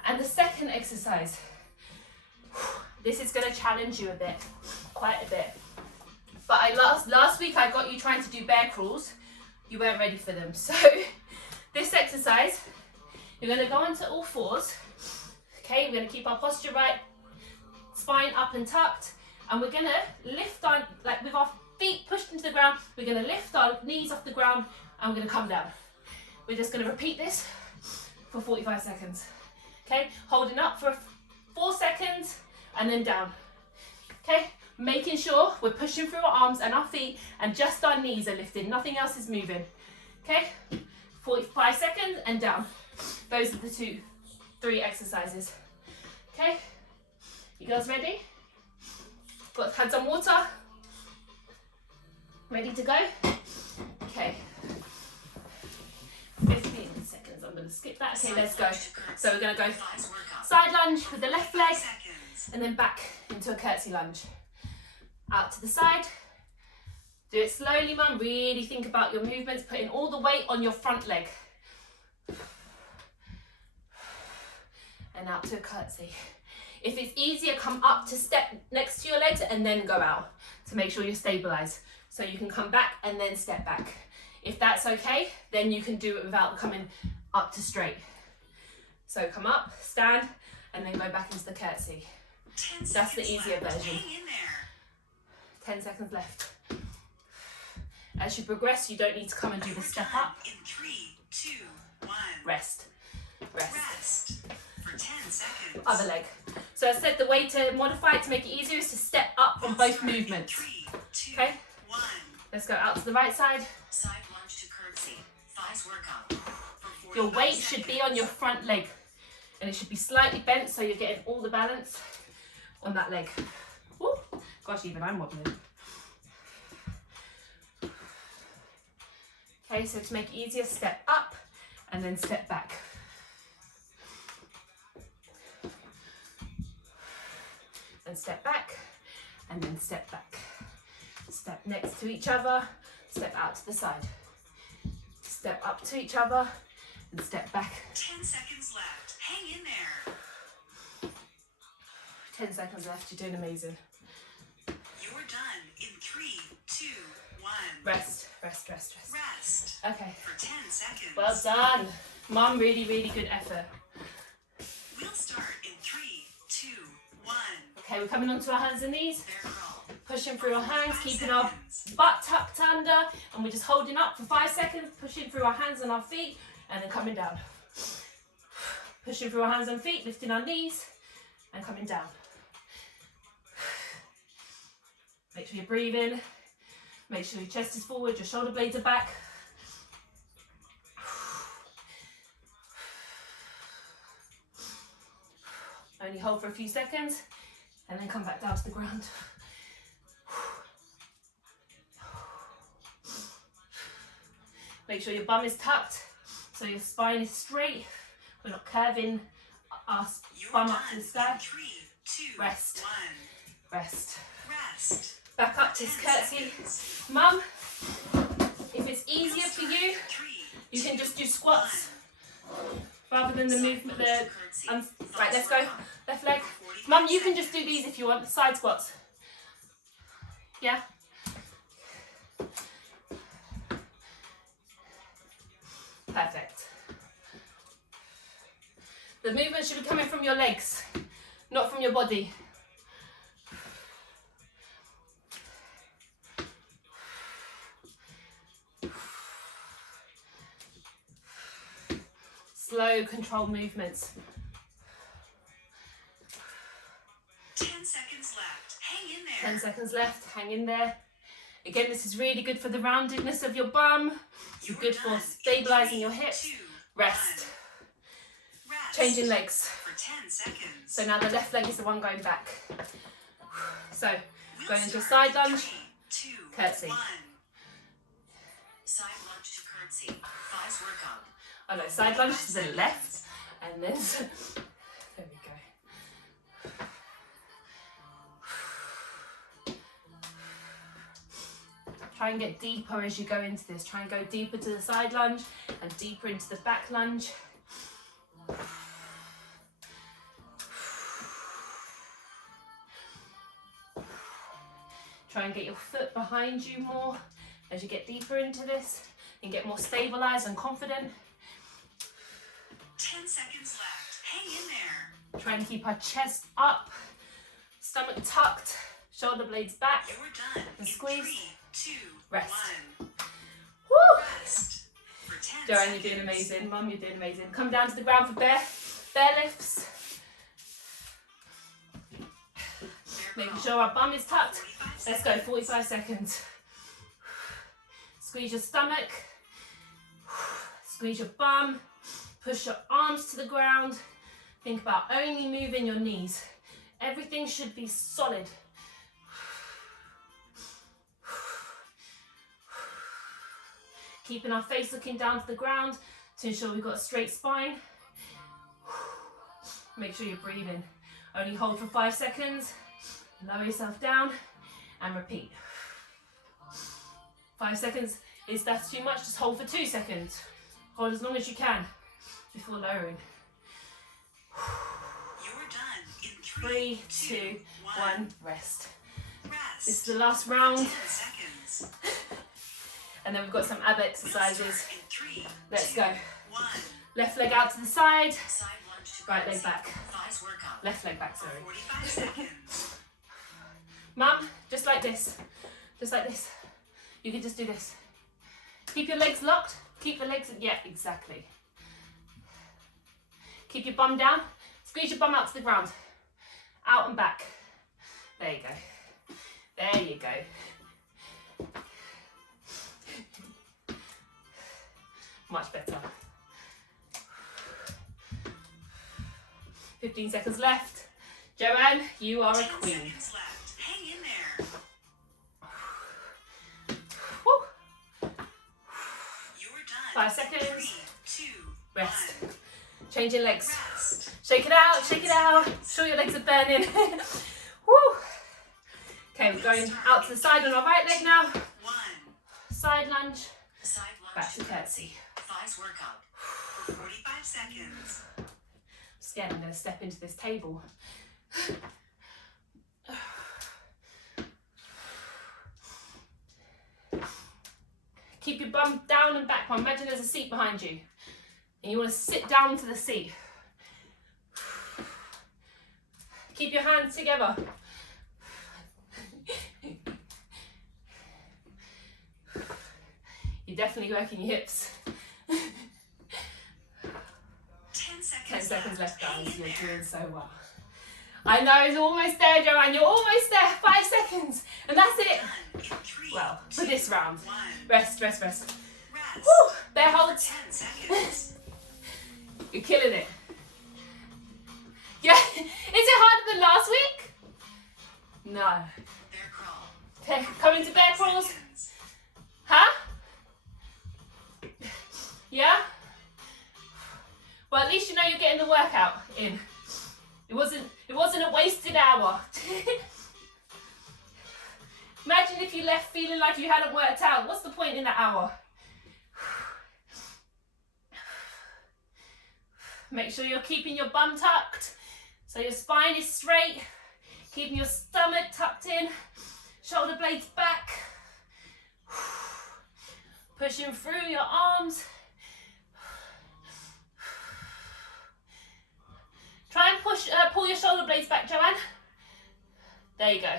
And the second exercise, this is going to challenge you a bit, quite a bit. But last week I got you trying to do bear crawls. You weren't ready for them. So this exercise, you're going to go onto all 4s. Okay, we're going to keep our posture right, spine up and tucked, and we're going to lift on, like with our feet pushed into the ground, we're going to lift our knees off the ground and we're going to come down. We're just going to repeat this for 45 seconds. Okay, holding up for 4 seconds and then down. Okay, making sure we're pushing through our arms and our feet and just our knees are lifted, nothing else is moving. Okay, 45 seconds and down. Those are the 3 exercises. Okay, You girls ready? Had some water? Ready to go? Okay. 15 seconds. I'm going to skip that. Okay, let's go. So we're going to go side lunge with the left leg and then back into a curtsy lunge. Out to the side. Do it slowly, mum. Really think about your movements. Putting all the weight on your front leg. And out to a curtsy. If it's easier, come up to step next to your legs and then go out to make sure you're stabilized. So you can come back and then step back. If that's okay, then you can do it without coming up to straight. So come up, stand, and then go back into the curtsy. That's the easier version. Hang in there. 10 seconds left. As you progress, you don't need to come and do the step up. In 3, 2, 1. Rest. Rest. Rest for 10 seconds. Other leg. So I said the way to modify it to make it easier is to step up on both movements. 3, 2, Okay? 1. Let's go out to the right side. Side lunge to curtsy. Thighs workout. For Your 45 weight should be on your front leg. And it should be slightly bent so you're getting all the balance on that leg. Woo. Gosh, even I'm wobbling. Okay, so to make it easier, step up and then step back. And step back and then step back. Step next to each other, step out to the side. Step up to each other and step back. 10 seconds left. Hang in there. 10 seconds left, you're doing amazing. You're done in 3, 2, 1. Rest, rest, rest, rest. Rest Okay, for 10 seconds. well done. Mum, really, really good effort. We'll start in 3, 2, 1. Okay, we're coming onto our hands and knees. Bear crawl. Pushing through our hands, keeping our butt tucked under, and we're just holding up for 5 seconds, pushing through our hands and our feet, and then coming down. Pushing through our hands and feet, lifting our knees, and coming down. Make sure you're breathing. Make sure your chest is forward, your shoulder blades are back. Only hold for a few seconds, and then come back down to the ground. Make sure your bum is tucked, so your spine is straight. We're not curving our bum up to the sky. 3, 2, Rest. 1. Rest. Rest. Back up to this curtsy. Mum, if it's easier for you, 3, you can just do squats rather than the movement. Right, let's go. Left leg. Mum, you can just do these if you want. Side squats. Yeah. Perfect. The movement should be coming from your legs, not from your body. Slow, controlled movements. 10 seconds left. Hang in there. 10 seconds left, hang in there. Again, this is really good for the roundedness of your bum. It's good for stabilizing your hips. Rest. Changing legs. For 10 seconds. So now the left leg is the one going back. So, going into a side lunge, 3, 2, curtsy. 1. Side lunge to curtsy. Thighs workout. Oh no, side lunge to the left, and then, there we go. Try and get deeper as you go into this. Try and go deeper to the side lunge and deeper into the back lunge. Try and get your foot behind you more as you get deeper into this and get more stabilized and confident. 10 seconds left. Hang in there. Try and keep our chest up, stomach tucked, shoulder blades back. You're done. And In squeeze. 3, 2, Rest. 1. Woo! Rest. For 10 Joanne, seconds. you're doing amazing. Mum, you're doing amazing. Come down to the ground for bear lifts. Making sure our bum is tucked. Let's go, 45 seconds. Squeeze your stomach. Squeeze your bum. Push your arms to the ground. Think about only moving your knees. Everything should be solid. Keeping our face looking down to the ground to ensure we've got a straight spine. Make sure you're breathing. Only hold for 5 seconds. Lower yourself down and repeat. 5 seconds. If that's too much, just hold for 2 seconds. Hold as long as you can before lowering. You're done in 3, 2, 1, rest. Rest. This is the last round. 10 seconds. And then we've got some ab exercises. In 3, Let's 2, go. 1. Left leg out to the side. Side lunge to Right leg curtsy. back. Thighs workout. Left leg back, sorry. 45 seconds. Mum, just like this. Just like this. You can just do this. Keep your legs locked. Keep the legs, yeah, exactly. Keep your bum down. Squeeze your bum out to the ground. Out and back. There you go. There you go. Much better. 15 seconds left. Joanne, you are a 10 queen. seconds left. Hang in there. Woo. You're done. 5 seconds. 3, 2, Rest. 1. Changing legs. Rest. Shake it out, shake it out. Sure your legs are burning. Woo. Okay, we're going out to the side on our right leg now. 1. Side lunge, Side lunge back to curtsy. Thighs workout for 45 seconds. I'm scared I'm going to step into this table. Keep your bum down and back. Imagine there's a seat behind you. And you want to sit down to the seat. Keep your hands together. You're definitely working your hips. 10 seconds, 10 seconds left, Hang guys. in You're there. doing so well. I know, it's almost there, Joanne. You're almost there. 5 seconds. And that's it. Done in 3, Well, for 2, this round. 1. Rest, rest, rest. Rest. Woo! Bear holds. 10 seconds. You're killing it. Yeah. Is it harder than last week? No. Bear crawl. Okay, coming to bear 5 crawls. seconds. Huh? Yeah? Well, at least you know you're getting the workout in. It wasn't a wasted hour. Imagine if you left feeling like you hadn't worked out. What's the point in that hour? Make sure you're keeping your bum tucked so your spine is straight. Keeping your stomach tucked in. Shoulder blades back. Pushing through your arms. Try and pull your shoulder blades back, Joanne. There you go.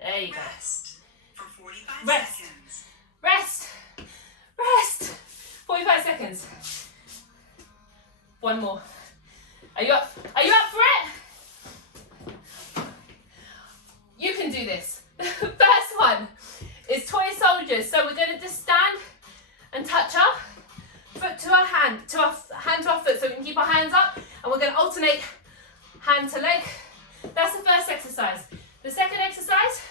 There you go. Rest for 45 Rest. seconds. Rest. Rest. 45 seconds. One more. Are you up? Are you up for it? You can do this. First one is toy soldiers. So we're going to just stand and touch our foot to our hand, to our foot, so we can keep our hands up, and we're going to alternate hand to leg. That's the first exercise. The second exercise,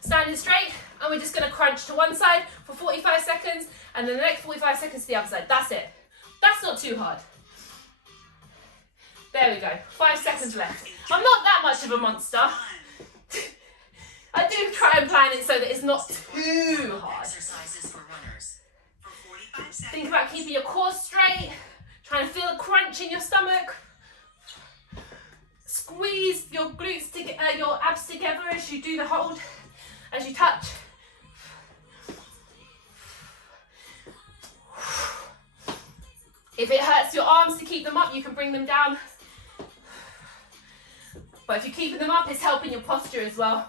standing straight, and we're just going to crunch to one side for 45 seconds, and then the next 45 seconds to the other side. That's it. That's not too hard. There we go. 5 seconds left. I'm not that much of a monster. I do try and plan it so that it's not too hard. Exercises for runners for 45 seconds. Think about keeping your core straight, trying to feel a crunch in your stomach. Squeeze your glutes together, your abs together as you do the hold, as you touch. If it hurts your arms to keep them up, you can bring them down. But if you're keeping them up, it's helping your posture as well.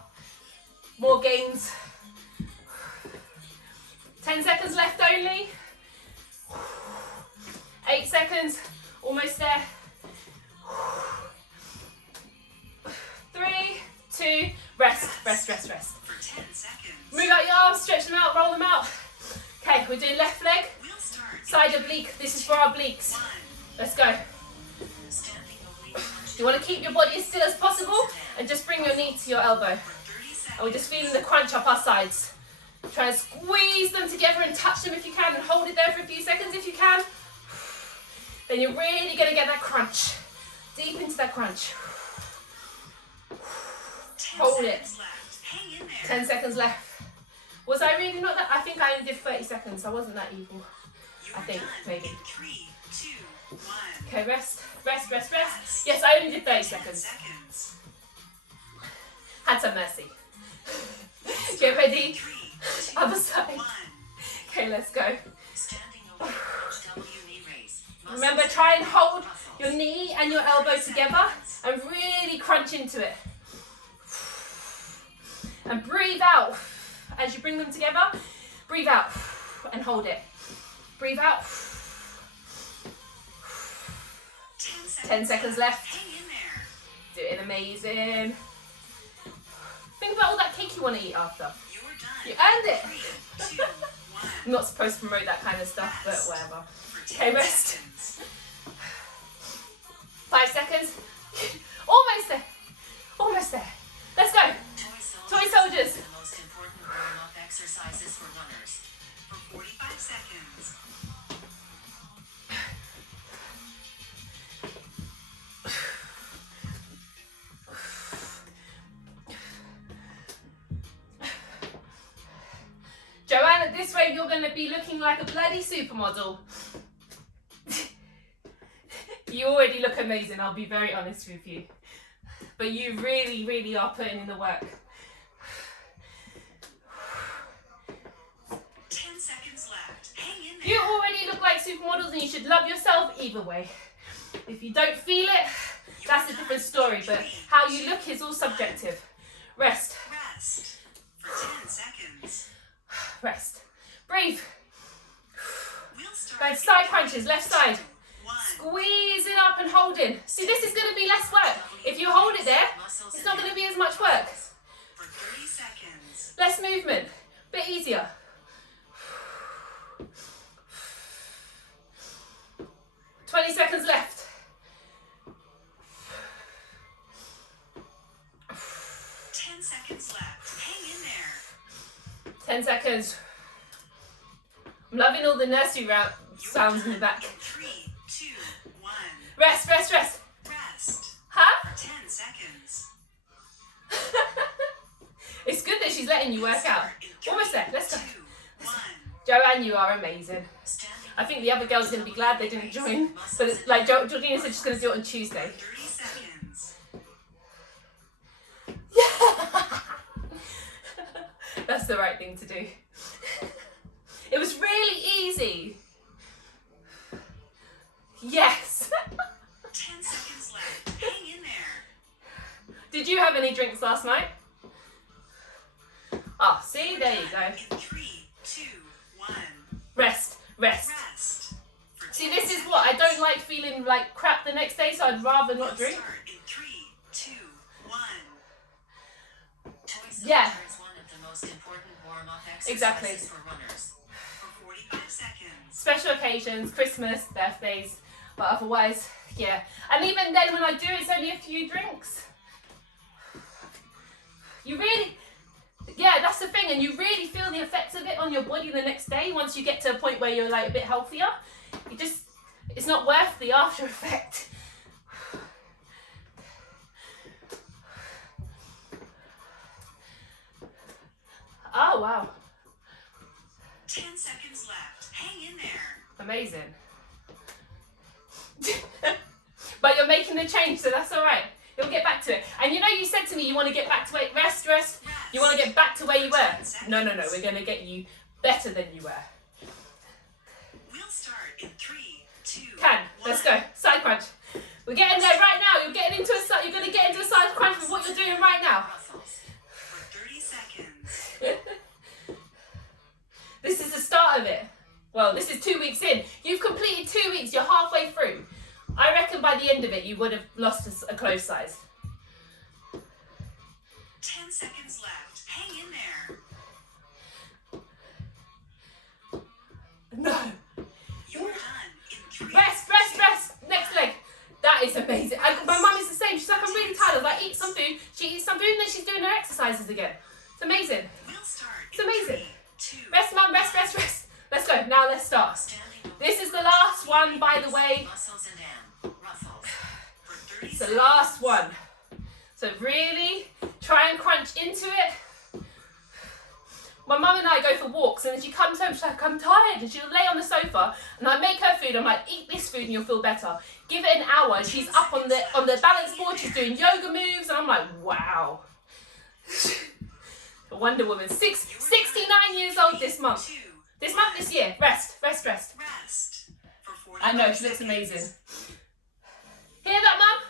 More gains. 10 seconds left only. 8 seconds, almost there. 3, 2, rest, rest, rest, rest. For 10 seconds. Move out your arms, stretch them out, roll them out. Okay, we're doing left leg, We'll start. side oblique. This is for our obliques. 1. Let's go. Standing oblique lunge to You want to keep your body as still as possible and just bring your knee to your elbow. And we're just feeling the crunch up our sides. Try and squeeze them together and touch them if you can, and hold it there for a few seconds if you can. Then you're really going to get that crunch. Deep into that crunch. Hold it. 10 seconds left. Was I really not that? I think I only did 30 seconds. I wasn't that evil. I think, maybe. 3, 2, 1. Okay, rest. Yes, I only did 30 seconds. Had some mercy. Get ready. Other side. Okay, let's go. Remember, try and hold your knee and your elbow together and really crunch into it. And breathe out as you bring them together. Breathe out and hold it. Breathe out. 10 seconds left. Doing amazing. Think about all that cake you want to eat after. You earned it. I'm not supposed to promote that kind of stuff, but whatever. Okay, rest. 5 seconds. Almost there. Almost there. Let's go. Toy soldiers. The most important warm-up exercises for runners. For 45 seconds. Joanne, this way you're going to be looking like a bloody supermodel. You already look amazing, I'll be very honest with you. But you really, really are putting in the work. 10 seconds left. Hang in there. You already look like supermodels and you should love yourself either way. If you don't feel it, that's a different story, but how you look is all subjective. Rest. Rest for 10 seconds. Rest. Breathe. We'll start Go side crunches, left side. 1. Squeezing up and holding. See, this is going to be less work. If you hold it there, it's not going to be as much work. For 30 seconds. Less movement, bit easier. 20 seconds left. 10 seconds left. Hang in there. 10 seconds. I'm loving all the nursery sounds in the back. 3, 2, 1. Rest. Rest. Huh? For 10 seconds. It's good that she's letting you work out. Almost there, let's go. 2, 1. Joanne, you are amazing. I think the other girls are going to be glad they didn't join. But it's like Georgina said, she's going to do it on Tuesday. 30 seconds. That's the right thing to do. It was really easy. Yes. 10 seconds left. Hang in there. Did you have any drinks last night? Oh, see, there you go. In 3, 2, 1. Rest. Rest. For See, 10 this is what I don't like, feeling like crap the next day, so I'd rather not drink. Start in 3, 2, 1. Yeah. Is one of the most important warm-up exercises Exactly. for runners. For 45 seconds. Special occasions, Christmas, birthdays, but otherwise, yeah. And even then, when I do, it's only a few drinks. You really, yeah, that's the thing, and you really feel the effects of it on your body the next day. Once you get to a point where you're like a bit healthier, it's not worth the after effect. Oh wow. 10 seconds left. Hang in there. Amazing. But you're making the change, so that's all right. You'll get back to it. And you know, you said to me you want to get back to it. Rest. You want to get back to where you were. No. We're going to get you better than you were. We'll start in 3, 2, Let's go. Side crunch. We're getting there right now. You're getting into a side. You're going to get into a side crunch with what you're doing right now. Muscles. For 30 seconds. This is the start of it. Well, this is 2 weeks in. You've completed 2 weeks. You're halfway through. I reckon by the end of it, you would have lost a clothes size. 10 seconds left. Hang in there. No. You're done in 3. Rest. Next leg. That is amazing. My mum is the same. exercises again. It's amazing. We'll start It's amazing. 3, 2, Rest, mum, rest, rest, rest. Let's go. Now let's start. This is the last one, by the way. muscles and ruffles. For 30 It's the last one. So really try and crunch into it. My mum and I go for walks, and then she comes home, she's like, I'm tired, and she'll lay on the sofa, and I make her food. I'm like, eat this food and you'll feel better. Give it an hour, and she's up on the balance board, she's doing yoga moves, and I'm like, wow. Wonder Woman, 69 years old this month. This year. Rest. Rest. For 45 I know, she looks seconds. amazing. Hear that, mum?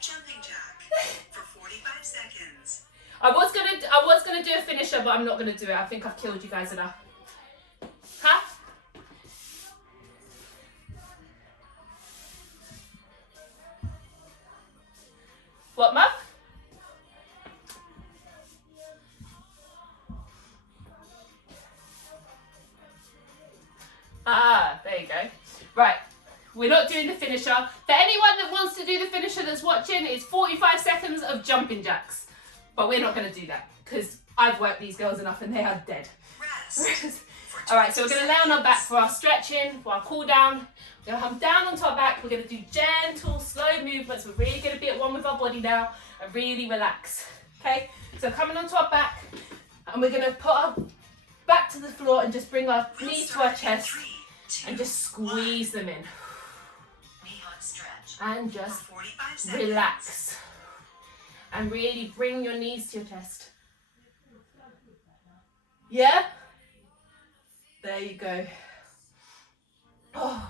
Jumping jack for 45 seconds. I was gonna do a finisher, but I'm not gonna do it. I think I've killed you guys enough. Huh? What, mum? Ah, there you go. Right, we're not doing the finisher. For anyone that wants to do the finisher that's watching, it's 45 seconds of jumping jacks. But we're not going to do that because I've worked these girls enough and they are dead. Rest. All right, so we're going to lay on our back for our stretching, for our cool down. We're going to come down onto our back. We're going to do gentle, slow movements. We're really going to be at one with our body now and really relax. Okay, so coming onto our back, and we're going to put our back to the floor and just bring our knees to our chest and just squeeze them in. Knee-high stretch. And just For 45 seconds. relax. And really bring your knees to your chest. Yeah? There you go. Oh.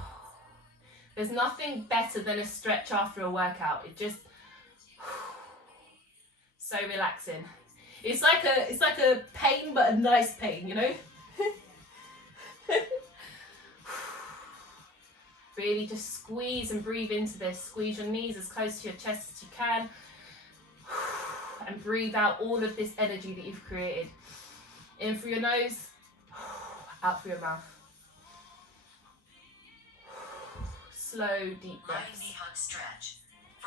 There's nothing better than a stretch after a workout. It just so relaxing. It's like a pain, but a nice pain, you know? Really just squeeze and breathe into this. Squeeze your knees as close to your chest as you can. And breathe out all of this energy that you've created. In through your nose, out through your mouth. Slow, deep breaths. Knee hug stretch.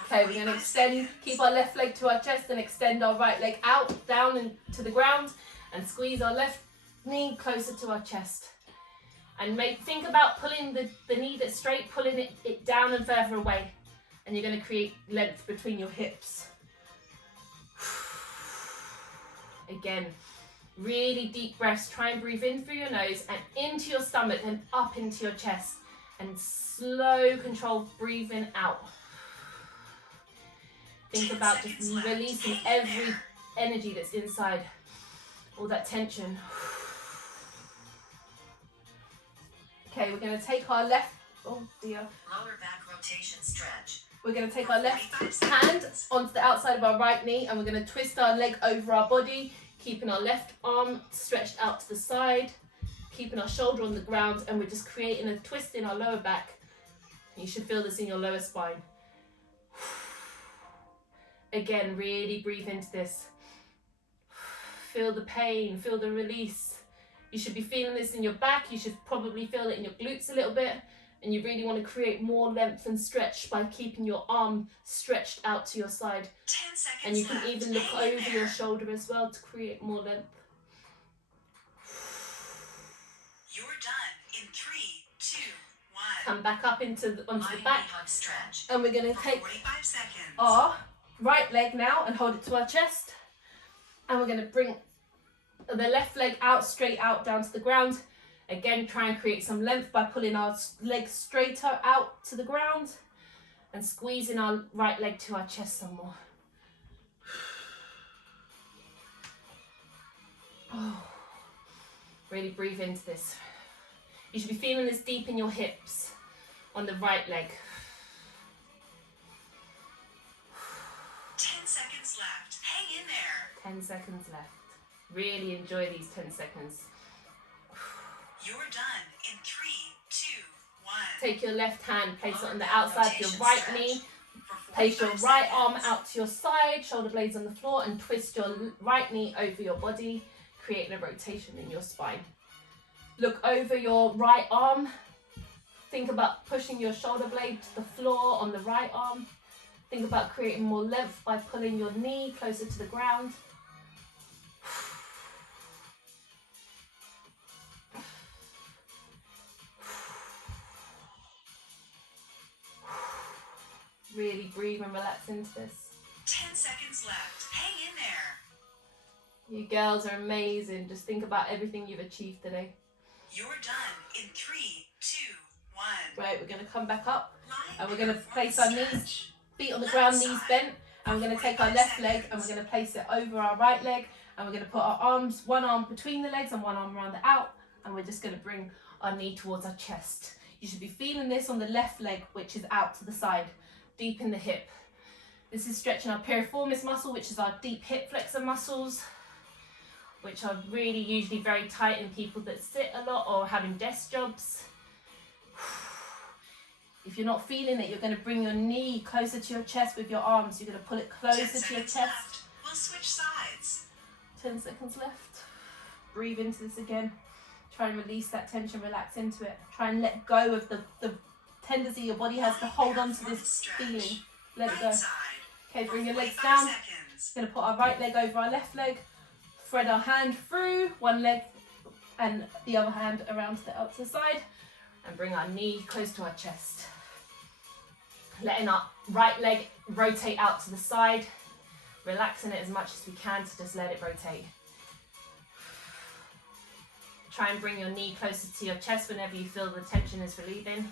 Okay, we're going to extend, keep our left leg to our chest and extend our right leg out, down and to the ground, and squeeze our left knee closer to our chest. And think about pulling the knee that's straight, pulling it down and further away. And you're going to create length between your hips. Again, really deep breaths. Try and breathe in through your nose and into your stomach and up into your chest. And slow, controlled breathing out. Think about just releasing every energy that's inside, all that tension. Okay, we're going to take our left, oh dear. Lower back rotation stretch. We're going to take our left hand onto the outside of our right knee and we're going to twist our leg over our body, keeping our left arm stretched out to the side, keeping our shoulder on the ground, and we're just creating a twist in our lower back. You should feel this in your lower spine. Again, really breathe into this. Feel the pain, feel the release. You should be feeling this in your back. You should probably feel it in your glutes a little bit. And you really want to create more length and stretch by keeping your arm stretched out to your side. 10 seconds And you can left. even look Hang in over there. your shoulder as well to create more length. You're done in 3, 2, 1. Come back up onto the Lying back. knee hug stretch. And we're going to For take 45 seconds. our right leg now and hold it to our chest. And we're going to bring the left leg out, straight out, down to the ground. Again, try and create some length by pulling our leg straighter out to the ground and squeezing our right leg to our chest some more. Oh, really breathe into this. You should be feeling this deep in your hips on the right leg. 10 seconds left. Hang in there. 10 seconds left. Really enjoy these 10 seconds. You're done in 3, 2, 1. Take your left hand, place it on the outside of your right knee. For Place your 45 right arm seconds. out to your side, shoulder blades on the floor, and twist your right knee over your body, creating a rotation in your spine. Look over your right arm. Think about pushing your shoulder blade to the floor on the right arm. Think about creating more length by pulling your knee closer to the ground. breathe and relax into this. 10 seconds left. Hang in there. You girls are amazing. Just think about everything you've achieved today. You're done in 3, 2, 1. Right, we're going to come back up Light and we're going to performance place our stretch. knees, feet on the ground, knees bent, and we're going to take our left leg and we're going to place it over our right leg, and we're going to put our arms, one arm between the legs and one arm around the out, and we're just going to bring our knee towards our chest. You should be feeling this on the left leg, which is out to the side, deep in the hip. This is stretching our piriformis muscle, which is our deep hip flexor muscles, which are really usually very tight in people that sit a lot or having desk jobs. If you're not feeling it, you're going to bring your knee closer to your chest with your arms. You're going to pull it 10 closer to your seconds chest. left. We'll switch sides. 10 seconds left. Breathe into this again. Try and release that tension, relax into it. Try and let go of the tendency your body has to hold on to this feeling. Let it go. Right side. Okay, bring your legs 45 down. seconds. Going to put our right leg over our left leg. Thread our hand through one leg and the other hand around to the outer side. And bring our knee close to our chest. Letting our right leg rotate out to the side. Relaxing it as much as we can to just let it rotate. Try and bring your knee closer to your chest whenever you feel the tension is relieving.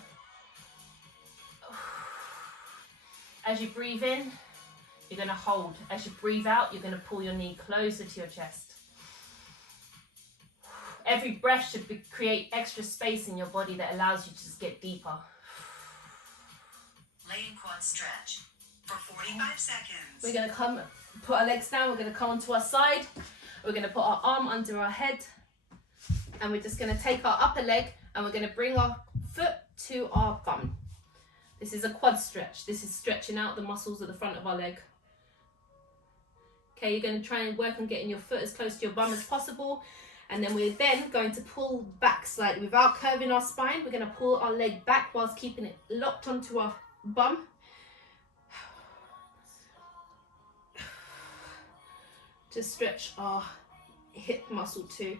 As you breathe in, you're going to hold. As you breathe out, you're going to pull your knee closer to your chest. Every breath should create extra space in your body that allows you to just get deeper. Lay in quad stretch for 45 seconds. We're going to put our legs down. We're going to come onto our side. We're going to put our arm under our head. And we're just going to take our upper leg and we're going to bring our foot to our bum. This is a quad stretch. This is stretching out the muscles at the front of our leg. Okay, you're going to try and work on getting your foot as close to your bum as possible. And then we're then going to pull back slightly. Without curving our spine, we're going to pull our leg back whilst keeping it locked onto our bum. To stretch our hip muscle too.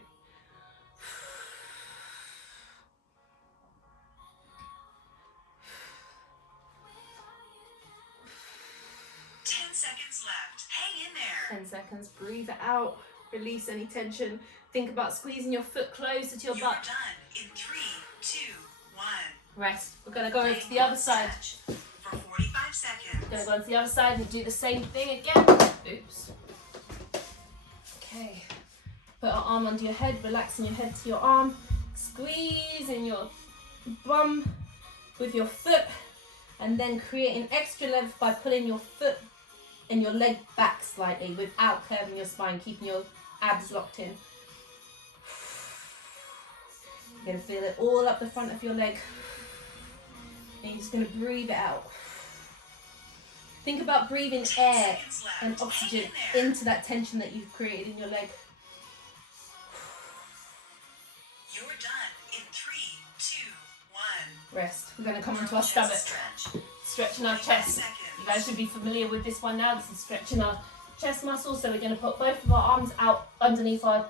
10 seconds left. Hang in there. 10 seconds. Breathe it out. Release any tension. Think about squeezing your foot closer to your You're butt. done in 3, 2, 1. Rest. We're going to go Lay over in to the other quad side. stretch for 45 seconds. We're going to go to the other side and do the same thing again. Oops. Okay. Put our arm under your head, relaxing your head to your arm. Squeezing your bum with your foot. And then creating extra length by pulling your foot and your leg back slightly without curving your spine, keeping your abs locked in. You're going to feel it all up the front of your leg. And you're just going to breathe it out. Think about breathing 10 air seconds left. and oxygen Hang in there. into that tension that you've created in your leg. You're done in 3, 2, 1. Rest. We're going to come onto our stomach. Stretch. Stretching our 45 chest. seconds. You guys should be familiar with this one now. This is stretching our chest muscles. So we're going to put both of our arms out underneath our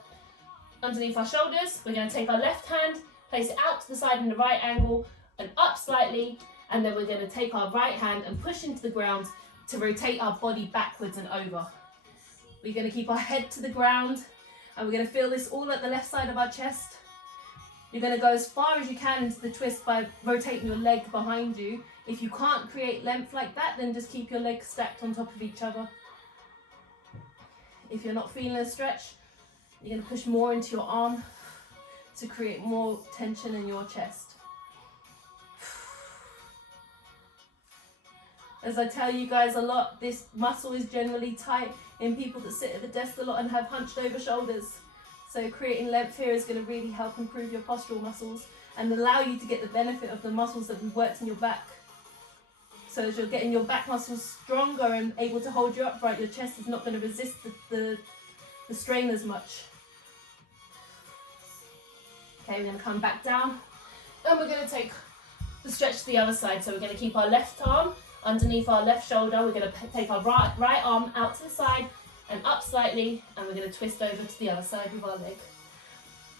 shoulders. We're going to take our left hand, place it out to the side in the right angle and up slightly. And then we're going to take our right hand and push into the ground to rotate our body backwards and over. We're going to keep our head to the ground and we're going to feel this all at the left side of our chest. You're going to go as far as you can into the twist by rotating your leg behind you. If you can't create length like that, then just keep your legs stacked on top of each other. If you're not feeling a stretch, you're going to push more into your arm to create more tension in your chest. As I tell you guys a lot, this muscle is generally tight in people that sit at the desk a lot and have hunched over shoulders. So creating length here is going to really help improve your postural muscles and allow you to get the benefit of the muscles that we've worked in your back. So as you're getting your back muscles stronger and able to hold you upright, your chest is not going to resist the strain as much. Okay, we're going to come back down and we're going to take the stretch to the other side. So we're going to keep our left arm underneath our left shoulder. We're going to take our right arm out to the side and up slightly, and we're going to twist over to the other side with our leg.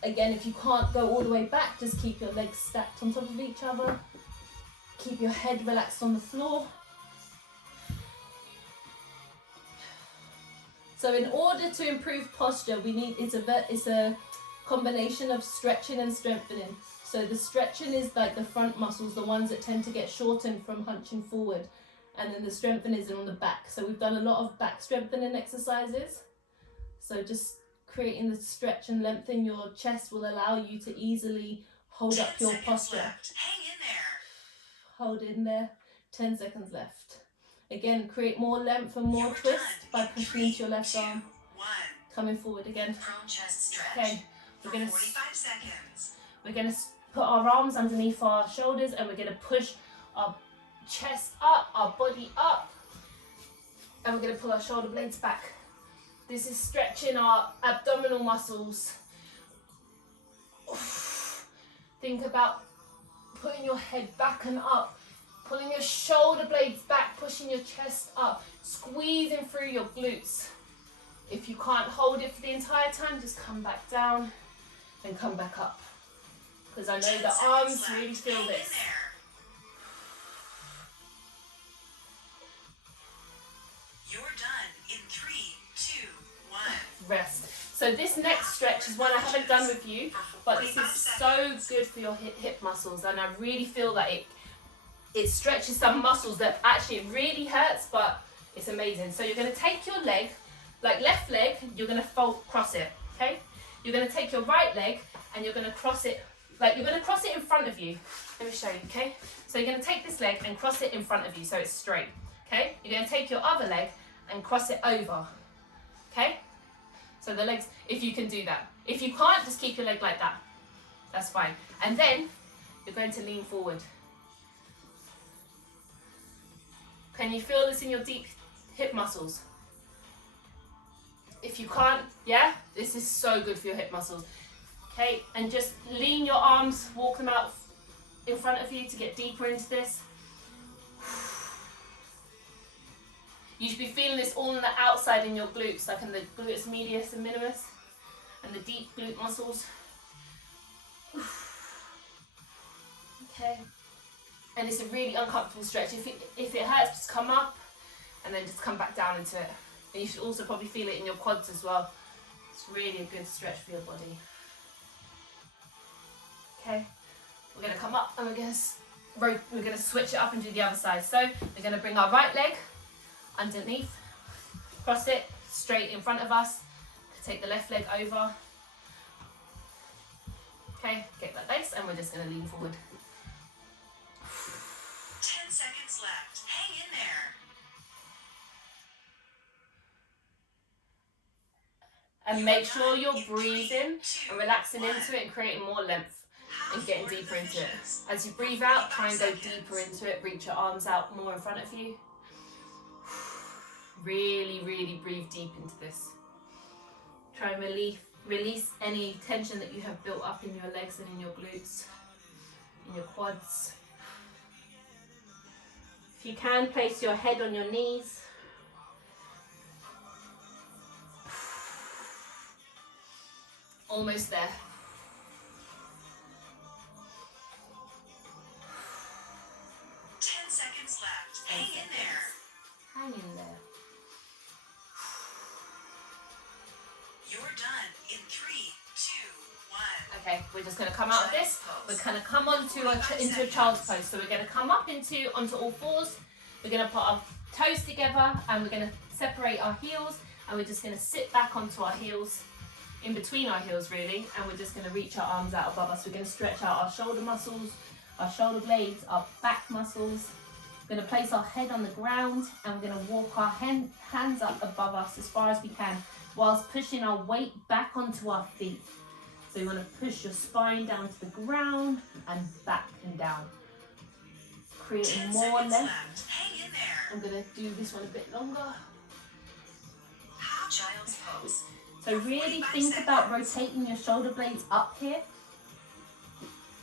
Again, if you can't go all the way back, just keep your legs stacked on top of each other. Keep your head relaxed on the floor. So in order to improve posture, it's a combination of stretching and strengthening. So the stretching is like the front muscles, the ones that tend to get shortened from hunching forward. And then the strengthening is on the back. So we've done a lot of back strengthening exercises. So just creating the stretch and length in your chest will allow you to easily hold up your posture. Left. Hang in there. Hold in there. 10 seconds left. Again, create more length and more twist by pushing into your left arm. 1. Coming forward again. Prone chest stretch. Okay, For 45 seconds. We're gonna put our arms underneath our shoulders and we're gonna push our chest up, our body up, and we're gonna pull our shoulder blades back. This is stretching our abdominal muscles. Think about putting your head back and up, pulling your shoulder blades back, pushing your chest up, squeezing through your glutes. If you can't hold it for the entire time, just come back down and come back up. Because I know the arms really feel this. You're done in 3, 2, 1. Rest. So this next stretch is one I haven't done with you, but this is so good for your hip muscles, and I really feel that it stretches some muscles that actually it really hurts, but it's amazing. So you're going to take your leg, like left leg, you're going to cross it, okay? You're going to take your right leg and you're going to cross it, like you're going to cross it in front of you. Let me show you, okay? So you're going to take this leg and cross it in front of you so it's straight, okay? You're going to take your other leg and cross it over, okay? So the legs, if you can do that. If you can't, just keep your leg like that. That's fine. And then you're going to lean forward. Can you feel this in your deep hip muscles? If you can't, yeah, this is so good for your hip muscles. Okay, and just lean your arms, walk them out in front of you to get deeper into this. You should be feeling this all on the outside in your glutes, like in the gluteus medius and minimus, and the deep glute muscles. Okay, and it's a really uncomfortable stretch. If it hurts, just come up, and then just come back down into it. And you should also probably feel it in your quads as well. It's really a good stretch for your body. Okay, we're going to come up and we're going to switch it up and do the other side. So we're going to bring our right leg underneath, cross it straight in front of us, take the left leg over. Okay, get that base, and we're just going to lean forward. 10 seconds left. Hang in there. And make sure you're breathing and relaxing into it and creating more length and getting deeper into it. As you breathe out, try and go deeper into it. Reach your arms out more in front of you. Really, really breathe deep into this. Try and release any tension that you have built up in your legs and in your glutes, in your quads. If you can, place your head on your knees. Almost there. Hang in there. Hang in there. You're done in 3, 2, 1. Okay, we're just going to come out of this. We're going to come into a child's pose. So we're going to come up onto all fours. We're going to put our toes together and we're going to separate our heels, and we're just going to sit back onto our heels, in between our heels really, and we're just going to reach our arms out above us. We're going to stretch out our shoulder muscles, our shoulder blades, our back muscles. We're going to place our head on the ground and we're going to walk our hands up above us as far as we can, whilst pushing our weight back onto our feet. So you want to push your spine down to the ground and back and down, creating more length. Hang in there. I'm going to do this one a bit longer. Child's pose. So really think about rotating your shoulder blades up here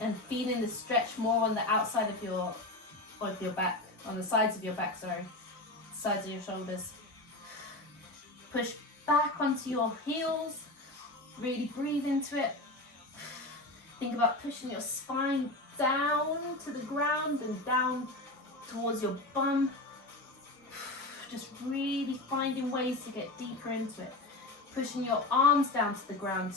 and feeling the stretch more on the outside of your back, on the sides of your back, sorry, sides of your shoulders. Push back onto your heels, really breathe into it. Think about pushing your spine down to the ground and down towards your bum. Just really finding ways to get deeper into it. Pushing your arms down to the ground.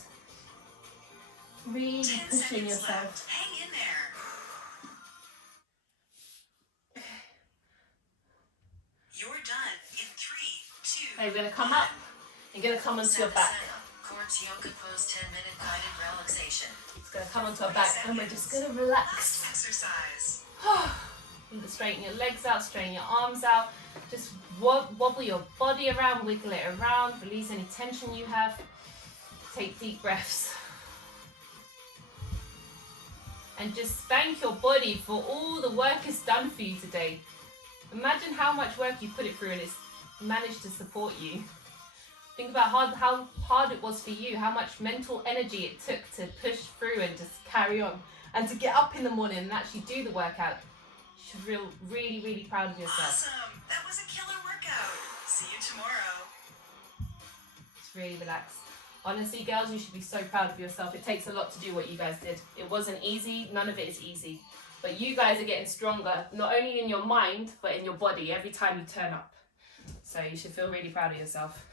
Really 10 pushing seconds yourself. left. Hang in there. You're done in 3, 2, Okay, we're gonna come up. You're gonna come onto your back. Quartz yoga pose 10-minute guided relaxation. It's gonna come onto our back and we're just gonna relax. Last exercise. Straighten your legs out, straighten your arms out. Just wobble your body around, wiggle it around, release any tension you have. Take deep breaths. And just thank your body for all the work it's done for you today. Imagine how much work you put it through and it's managed to support you. Think about how hard it was for you, how much mental energy it took to push through and just carry on. And to get up in the morning and actually do the workout. You should feel really, really proud of yourself. Awesome. That was a killer workout. See you tomorrow. Just really relax. Honestly, girls, you should be so proud of yourself. It takes a lot to do what you guys did. It wasn't easy. None of it is easy. But you guys are getting stronger, not only in your mind, but in your body every time you turn up. So you should feel really proud of yourself.